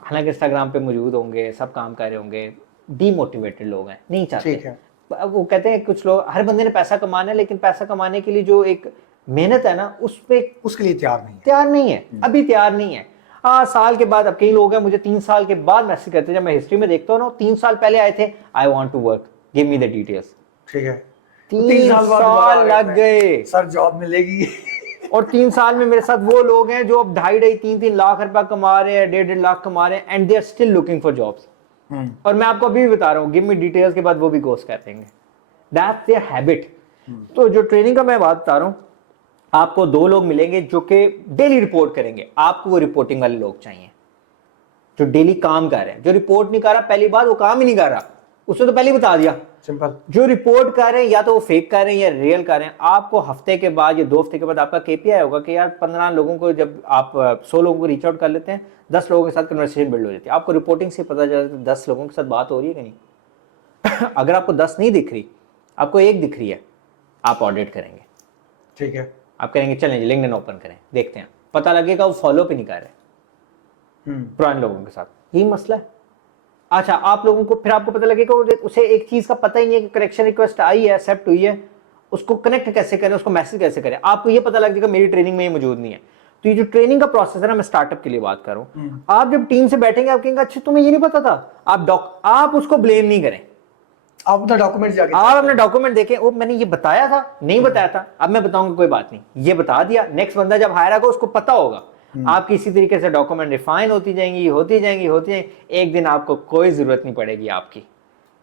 हालांकि इंस्टाग्राम पे मौजूद होंगे, सब काम कर रहे होंगे, डीमोटिवेटेड लोग हैं, नहीं चाहते। ठीक है। वो कहते हैं कुछ लोग, हर बंदे ने पैसा कमाना है, लेकिन पैसा कमाने के लिए जो एक मेहनत है ना, उस पे उसके लिए तैयार नहीं है, तैयार नहीं है, अभी तैयार नहीं है। हाँ साल के बाद, अब कई लोग हैं मुझे 3 साल के बाद मैसेज करते हैं, जब मैं हिस्ट्री में देखता हूँ ना, 3 साल पहले आए थे, I want to work, give me the details. ठीक है। 3 साल लग गए सर, जॉब मिलेगी। और 3 साल में मेरे साथ वो लोग हैं जो अब 2.5-3 लाख रुपया कमा रहे हैं, 1.5 लाख कमा रहे हैं, and they are still looking for jobs. और मैं आपको अभी भी बता रहा हूँ, गिव मी डिटेल्स के बाद वो भी गोस्ट कर देंगे, दैट्स देयर हैबिट। तो जो ट्रेनिंग का मैं बात बता रहा हूँ, आपको 2 लोग मिलेंगे जो कि डेली रिपोर्ट करेंगे, आपको वो रिपोर्टिंग वाले लोग चाहिए जो डेली काम कर रहे हैं। जो रिपोर्ट नहीं कर रहा, पहली बात वो काम ही नहीं कर रहा, उसने तो पहले ही बता दिया, सिंपल। जो रिपोर्ट कर रहे हैं या तो वो फेक कर रहे हैं या रियल कर रहे हैं। आपको हफ्ते के बाद या 2 हफ्ते के बाद आपका केपीआई होगा कि यार 15 लोगों को, जब आप 100 लोगों को रीच आउट कर लेते हैं, 10 लोगों के साथ कन्वर्सेशन बिल्ड हो जाती है, आपको रिपोर्टिंग से पता चलता है 10 लोगों के साथ बात हो रही है कि नहीं। अगर आपको 10 नहीं दिख रही, आपको 1 दिख रही है, आप ऑडिट करेंगे, ठीक है। आप करेंगे चलें लिंक्डइन ओपन करें, देखते हैं, पता लगेगा वो फॉलो भी नहीं कर रहे पुराने लोगों के साथ, यही मसला है। अच्छा, आप लोगों को फिर आपको पता लगेगा उसे एक चीज का पता ही नहीं है कि कनेक्शन रिक्वेस्ट आई है, एक्सेप्ट हुई है, उसको कनेक्ट कैसे करें, उसको मैसेज कैसे करें, आपको ये पता लग जाएगा मेरी ट्रेनिंग में ये मौजूद नहीं है। तो ये जो ट्रेनिंग का प्रोसेस है ना, मैं स्टार्टअप के लिए बात करूं, आप जब टीम से बैठेंगे आप कहेंगे अच्छा तुम्हें ये नहीं पता था, आप उसको ब्लेम नहीं करें, आप अपना डॉक्यूमेंट जाके आप अपना डॉक्यूमेंट देखें, वो मैंने ये बताया था, नहीं बताया था, अब मैं बताऊंगा कोई बात नहीं, ये बता दिया, नेक्स्ट बंदा जब हायर आएगा उसको पता होगा। आपकी इसी तरीके से डॉक्यूमेंट रिफाइन होती जाएंगी, होती जाएंगी, होती जाएंगी, एक दिन आपको कोई जरूरत नहीं पड़ेगी आपकी,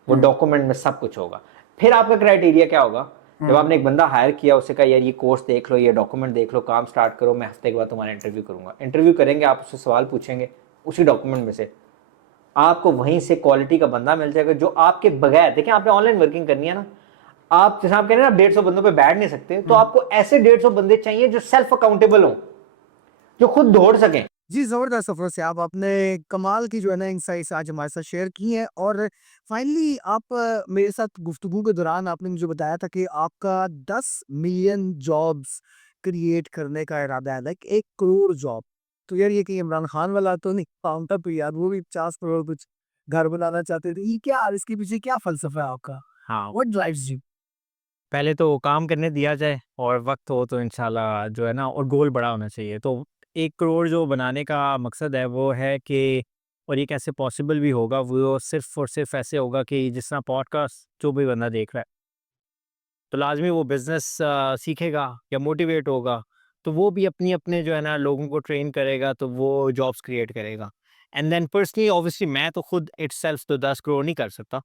वो डॉक्यूमेंट में सब कुछ होगा। फिर आपका क्राइटेरिया क्या होगा, जब आपने एक बंदा हायर किया, उसे कहा यार ये कोर्स देख लो, ये डॉक्यूमेंट देख लो, काम स्टार्ट करो, मैं हफ्ते के बाद तुम्हारा इंटरव्यू करूंगा। इंटरव्यू करेंगे, आप उससे सवाल पूछेंगे, उसी डॉक्यूमेंट में से आपको वहीं से क्वालिटी का बंदा मिल जाएगा जो आपके बगैर, देखिए आपने ऑनलाइन वर्किंग करनी है ना, आप जैसे आप कह रहे हैं ना 150 बंदों पे बैठ नहीं सकते, तो आपको ऐसे 150 बंदे चाहिए जो सेल्फ अकाउंटेबल हो, जो खुद दौड़ सकें। जी, ज़बरदस्त सफ़र से आप आपने कमाल की जो है ना इनसाइट्स आज हमारे साथ शेयर की हैं। और फाइनली आप मेरे साथ गुफ्तगू के दौरान आपने मुझे बताया था कि आपका 10 मिलियन जॉब्स क्रिएट करने का इरादा है, लाइक 1 करोड़ जॉब। तो यार ये कहीं इमरान खान वाला तो नहीं काम था? तो यार वो भी 50 करोड़ कुछ घर बनाना चाहते थे, ये क्या, इसके पीछे क्या फ़लसफ़ा है आपका? हाँ, What drives you? पहले तो काम करने दिया जाए और वक़्त हो तो इंशाल्लाह जो है ना, और गोल बड़ा होना चाहिए। तो 1 करोड़ जो बनाने का मकसद है वो है कि, और ये कैसे पॉसिबल भी होगा, वो सिर्फ़ और सिर्फ़ ऐसे होगा कि जिस तरह पॉडकास्ट जो भी बंदा देख रहा है, तो लाज़मी वो बिज़नेस सीखेगा या मोटिवेट होगा, तो वो भी अपने जो है ना लोगों को ट्रेन करेगा, तो वो जॉब्स क्रिएट करेगा। एंड देन पर्सनली ऑब्वियसली मैं तो खुद इटसेल्फ तो 10 करोड़ नहीं कर सकता।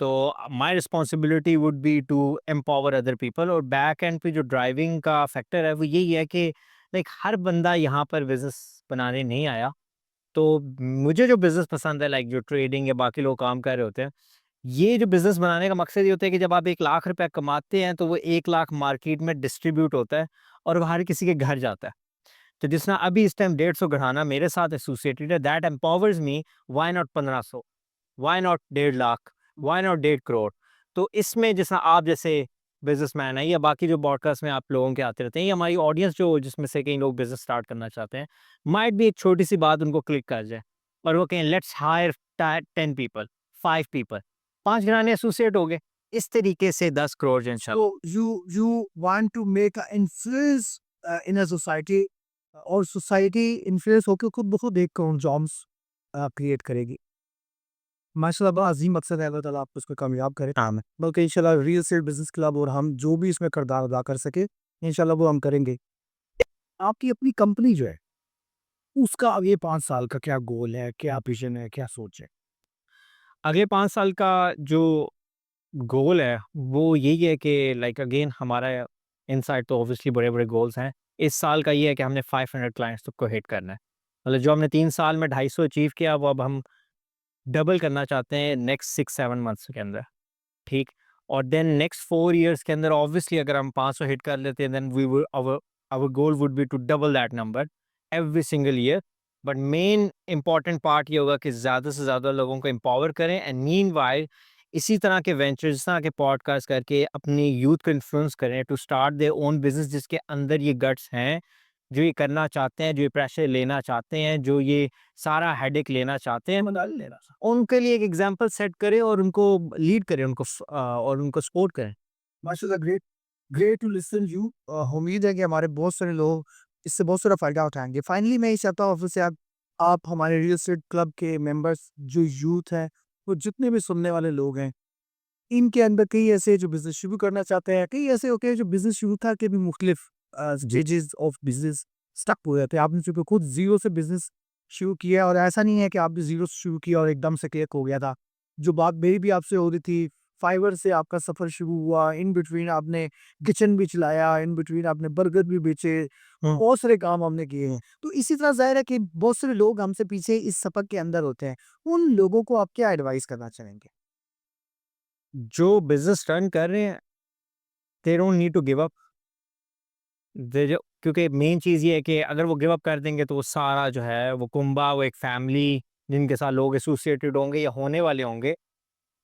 तो my responsibility would be to empower other people, और बैक एंड पे जो ड्राइविंग का फैक्टर है वो यही है कि लाइक हर बंदा यहाँ पर बिज़नेस बनाने नहीं आया। तो मुझे जो बिज़नेस पसंद है, लाइक जो ट्रेडिंग या बाकी लोग काम कर रहे होते हैं, ये जो बिज़नेस बनाने का मकसद ये होता है कि जब आप 1 लाख रुपए कमाते हैं, तो वो 1 लाख मार्केट में डिस्ट्रीब्यूट होता है और वो हर किसी के घर जाता है। तो जिस तरह अभी इस टाइम 150 घराना मेरे साथ एसोसिएटेड है, that empowers me, why not 1500? Why not 1.5 lakh? Why not 1.5 crore? तो इसमें जिस तरह आप जैसे बिज़नेसमैन हैं या बाकी जो पॉडकास्ट में आप लोगों के आते रहते हैं, या हमारी ऑडियंस जो जिसमें से कई लोग बिज़नेस स्टार्ट करना चाहते हैं, माइट भी एक छोटी-सी बात उनको क्लिक कर जाए और वो कहें लेट्स हायर टा 10 पीपल, 5 पीपल, 5 घराने एसोसिएट हो गए। इस तरीके से 10 करोड़ इंशाल्लाह। So you want to make an influence in a society और सोसाइटी इन्फ्लुएंस होकर खुद ब खुद एक करोड़ जॉब्स क्रिएट करेगी। माशाल्लाह बड़ा अजीम मकसद है, अल्लाह ताला आपको इसमें कामयाब करे। आमीन। बल्कि इंशाल्लाह रियल एस्टेट बिजनेस क्लब और हम जो भी इसमें किरदार अदा कर सके, इंशाल्लाह वो हम करेंगे। आपकी अपनी कंपनी जो है, उसका अगले 5 साल का क्या गोल है, क्या विज़न है, क्या सोच है? अगले 5 साल का जो गोल है, वो यही है कि लाइक अगेन हमारा इनसाइड तो ऑब्वियसली बड़े-बड़े गोल्स हैं। इस साल का ये है कि हमने 500 क्लाइंट्स तक को हिट करना है। मतलब जो हमने 3 साल में 250 अचीव किया, वो अब हम डबल करना चाहते हैं नेक्स्ट 6-7 मंथ्स के अंदर, ठीक? और देन नेक्स्ट 4 इयर्स के अंदर ऑब्वियसली अगर हम 500 हिट कर लेते हैं, then we will our our goal would be to double that number every single year. But main important part ये होगा कि ज़्यादा से ज़्यादा लोगों को एम्पावर करें, एंड मीनवाइल इसी तरह के वेंचर्स, इस तरह के पॉडकास्ट करके अपनी यूथ को इन्फ्लुएंस करें to start their own business, जिसके अंदर ये गट्स हैं, जो ये करना चाहते हैं, जो ये प्रेशर लेना चाहते हैं, जो ये सारा हेडेक लेना चाहते हैं, मनाली लेना था। उनके लिए एक एग्जाम्पल सेट करें और उनको लीड करें, और उनको सपोर्ट करें। माशाल्लाह great great to listen you. उम्मीद है कि हमारे बहुत सारे लोग इससे बहुत सारा फ़ायदा उठाएँगे। फाइनली मैं ये चाहता हूँ आपसे से आप हमारे रियल एस्टेट क्लब के मेंबर्स जो यूथ हैं, वो जितने भी सुनने वाले लोग हैं, इनके अंदर कई ऐसे जो बिज़नेस शुरू करना चाहते हैं, कई ऐसे होते हैं जो बिज़नेस शुरू करके भी मुख्तलिफ स्टेजेस ऑफ बिज़नेस स्टक हो जाते हैं। आपने चूँकि खुद ज़ीरो से बिज़नेस शुरू किया और ऐसा नहीं है कि आपने ज़ीरो से शुरू किया और एकदम से क्लिक हो गया था। जो बात मेरी भी आपसे हो रही थी, फाइवर से आपका सफ़र शुरू हुआ, इन बिटवीन आपने किचन भी चलाया, इन बिटवीन आपने बर्गर भी बेचे, हुँ। बहुत सारे काम हमने किए हैं। तो इसी तरह ज़ाहिर है कि बहुत सारे लोग हमसे पीछे इस सफ़र के अंदर होते हैं। उन लोगों को आप क्या एडवाइस करना चाहेंगे? जो बिज़नेस रन कर रहे हैं, they don't need to give up. दे जो क्योंकि मेन चीज़ ये है कि अगर वो गिव अप कर देंगे, तो वो सारा जो है वो कुंबा, वो एक फैमिली जिनके साथ लोग एसोसिएटेड होंगे या होने वाले होंगे,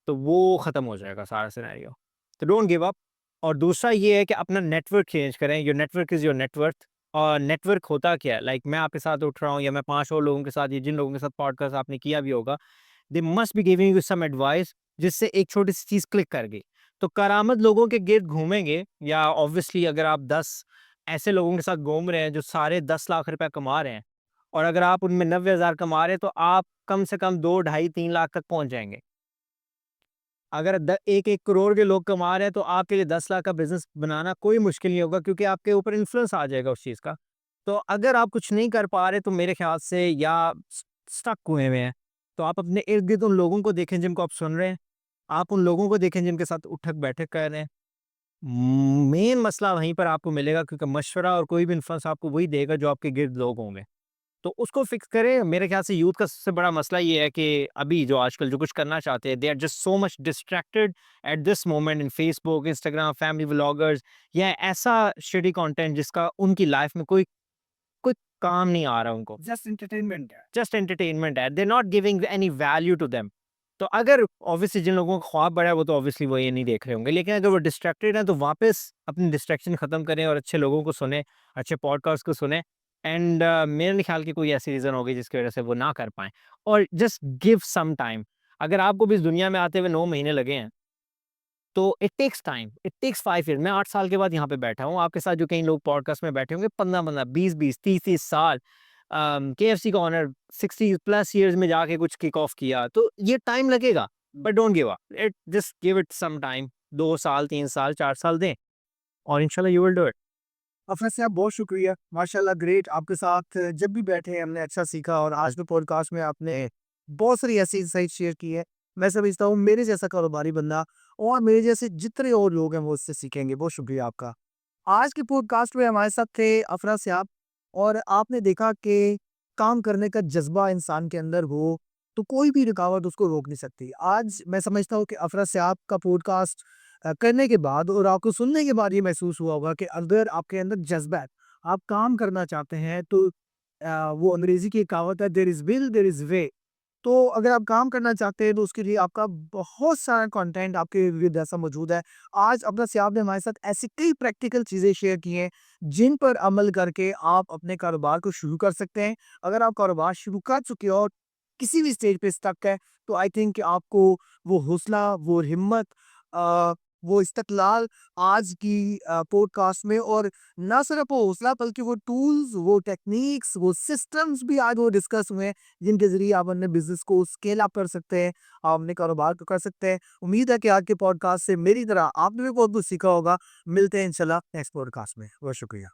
तो वो ख़त्म हो जाएगा सारा सिनेरियो। तो डोंट गिव अप। और दूसरा ये है कि अपना नेटवर्क चेंज करें, your network is your net worth. और नेटवर्क होता क्या है? लाइक मैं आपके साथ उठ रहा हूँ, या मैं 5 और लोगों के साथ, या जिन लोगों के साथ पॉडकास्ट आपने किया भी होगा, they must be giving you some advice, जिससे एक छोटी-सी चीज़ क्लिक कर गई। तो करामत लोगों के गिर्द घूमेंगे, या ऑब्वियसली अगर आप 10 ऐसे लोगों के साथ घूम रहे हैं जो सारे 10 लाख रुपए कमा रहे हैं, और अगर आप उनमें 90,000 कमा रहे हैं, तो आप कम से कम 2 ढाई 3 लाख तक पहुँच जाएँगे। अगर 1-1 करोड़ के लोग कमा रहे हैं, तो आपके लिए 10 लाख का बिज़नेस बनाना कोई मुश्किल नहीं होगा, क्योंकि आपके ऊपर इन्फ्लुएंस आ जाएगा उस चीज़ का। तो अगर आप कुछ नहीं कर पा रहे, तो मेरे ख़्याल से या स्टक हुए हुए हैं, तो आप अपने इर्द-गिर्द उन लोगों को देखें जिनको आप सुन रहे हैं। आप उन लोगों को देखें जिनके साथ उठक-बैठक कर रहे हैं। मेन मसला वहीं पर आपको मिलेगा, क्योंकि मशवरा और कोई भी इन्फ्लुएंस आपको वही देगा जो आपके गिर्द लोग होंगे। तो उसको फिक्स करें। मेरे ख्याल से यूथ का सबसे बड़ा मसला ये है कि अभी जो आजकल जो कुछ करना चाहते हैं, they are just so much distracted at this moment in Facebook, Instagram, family vloggers, या ऐसा शिटी कंटेंट जिसका उनकी लाइफ में कोई कोई काम नहीं आ रहा उनको। जस्ट एंटरटेनमेंट है। जस्ट एंटरटेनमेंट है, they not giving any value to them. तो अगर ऑब्वियसली जिन लोगों का ख्वाब बड़ा है, वो तो ऑब्वियसली वो ये नहीं देख रहे होंगे, लेकिन अगर वो डिस्ट्रैक्टेड हैं, तो वापस अपनी डिस्ट्रैक्शन खत्म करें और अच्छे लोगों को सुने, अच्छे पॉडकास्ट को सुने। एंड मेरे नहीं ख्याल कि कोई ऐसी रीज़न होगी जिसकी वजह से वो ना कर पाएँ। और जस्ट गिव सम टाइम। अगर आपको भी इस दुनिया में आते हुए 9 महीने लगे हैं, तो it takes time, it takes 5 year. मैं 8 साल के बाद यहाँ पे बैठा हूँ, आपके साथ जो कई लोग पॉडकास्ट में बैठे होंगे 15-15, 20-20, 30-30 साल। केएफसी का ओनर 60 प्लस ईयर्स में जाके कुछ किक ऑफ किया, तो ये टाइम लगेगा, but don't give up, it just give it some time, 2 साल, 3 साल, 4 साल दें और इंशाल्लाह यू विल डू इट। अफरत साहब बहुत शुक्रिया, माशाल्लाह ग्रेट। आपके साथ जब भी बैठे हमने अच्छा सीखा और आज के पॉडकास्ट में आपने बहुत सारी ऐसी इंसाइट शेयर की है। मैं समझता हूँ मेरे जैसा कारोबारी बंदा और मेरे जैसे जितने और लोग हैं वो उससे सीखेंगे। बहुत शुक्रिया आपका। आज के पॉडकास्ट में हमारे साथ थे अफरा साहब और आपने देखा कि काम करने का जज्बा इंसान के अंदर हो तो कोई भी रुकावट उसको रोक नहीं सकती। आज मैं समझता हूँ कि अफरा साहब का पॉडकास्ट करने के बाद और आपको सुनने के बाद ये महसूस हुआ होगा कि अगर आपके अंदर जज्बा है, आप काम करना चाहते हैं तो वो अंग्रेजी की एक कहावत है, there is will there is way. तो अगर आप काम करना चाहते हैं तो उसके लिए आपका बहुत सारा कंटेंट आपके विद ऐसा मौजूद है। आज अपना सियाब ने हमारे साथ ऐसी कई प्रैक्टिकल चीज़ें शेयर की हैं जिन पर अमल करके आप अपने कारोबार को शुरू कर सकते हैं। अगर आप कारोबार शुरू कर चुके हो और किसी भी स्टेज पे स्टक है तो आई थिंक कि आपको वो हौसला, वो हिम्मत, अ, वो इस्तक़लाल आज की पॉडकास्ट में और ना सिर्फ वो हौसला बल्कि वो टूल्स, वो टेक्निक्स, वो सिस्टम्स भी आज वो डिस्कस हुए हैं जिनके ज़रिए आप अपने बिज़नेस को स्केल अप कर सकते हैं, आप अपने कारोबार को कर सकते हैं। उम्मीद है कि आज के पॉडकास्ट से मेरी तरह आपने भी बहुत कुछ सीखा होगा। मिलते हैं इंशाल्लाह नेक्स्ट पॉडकास्ट में। बहुत शुक्रिया।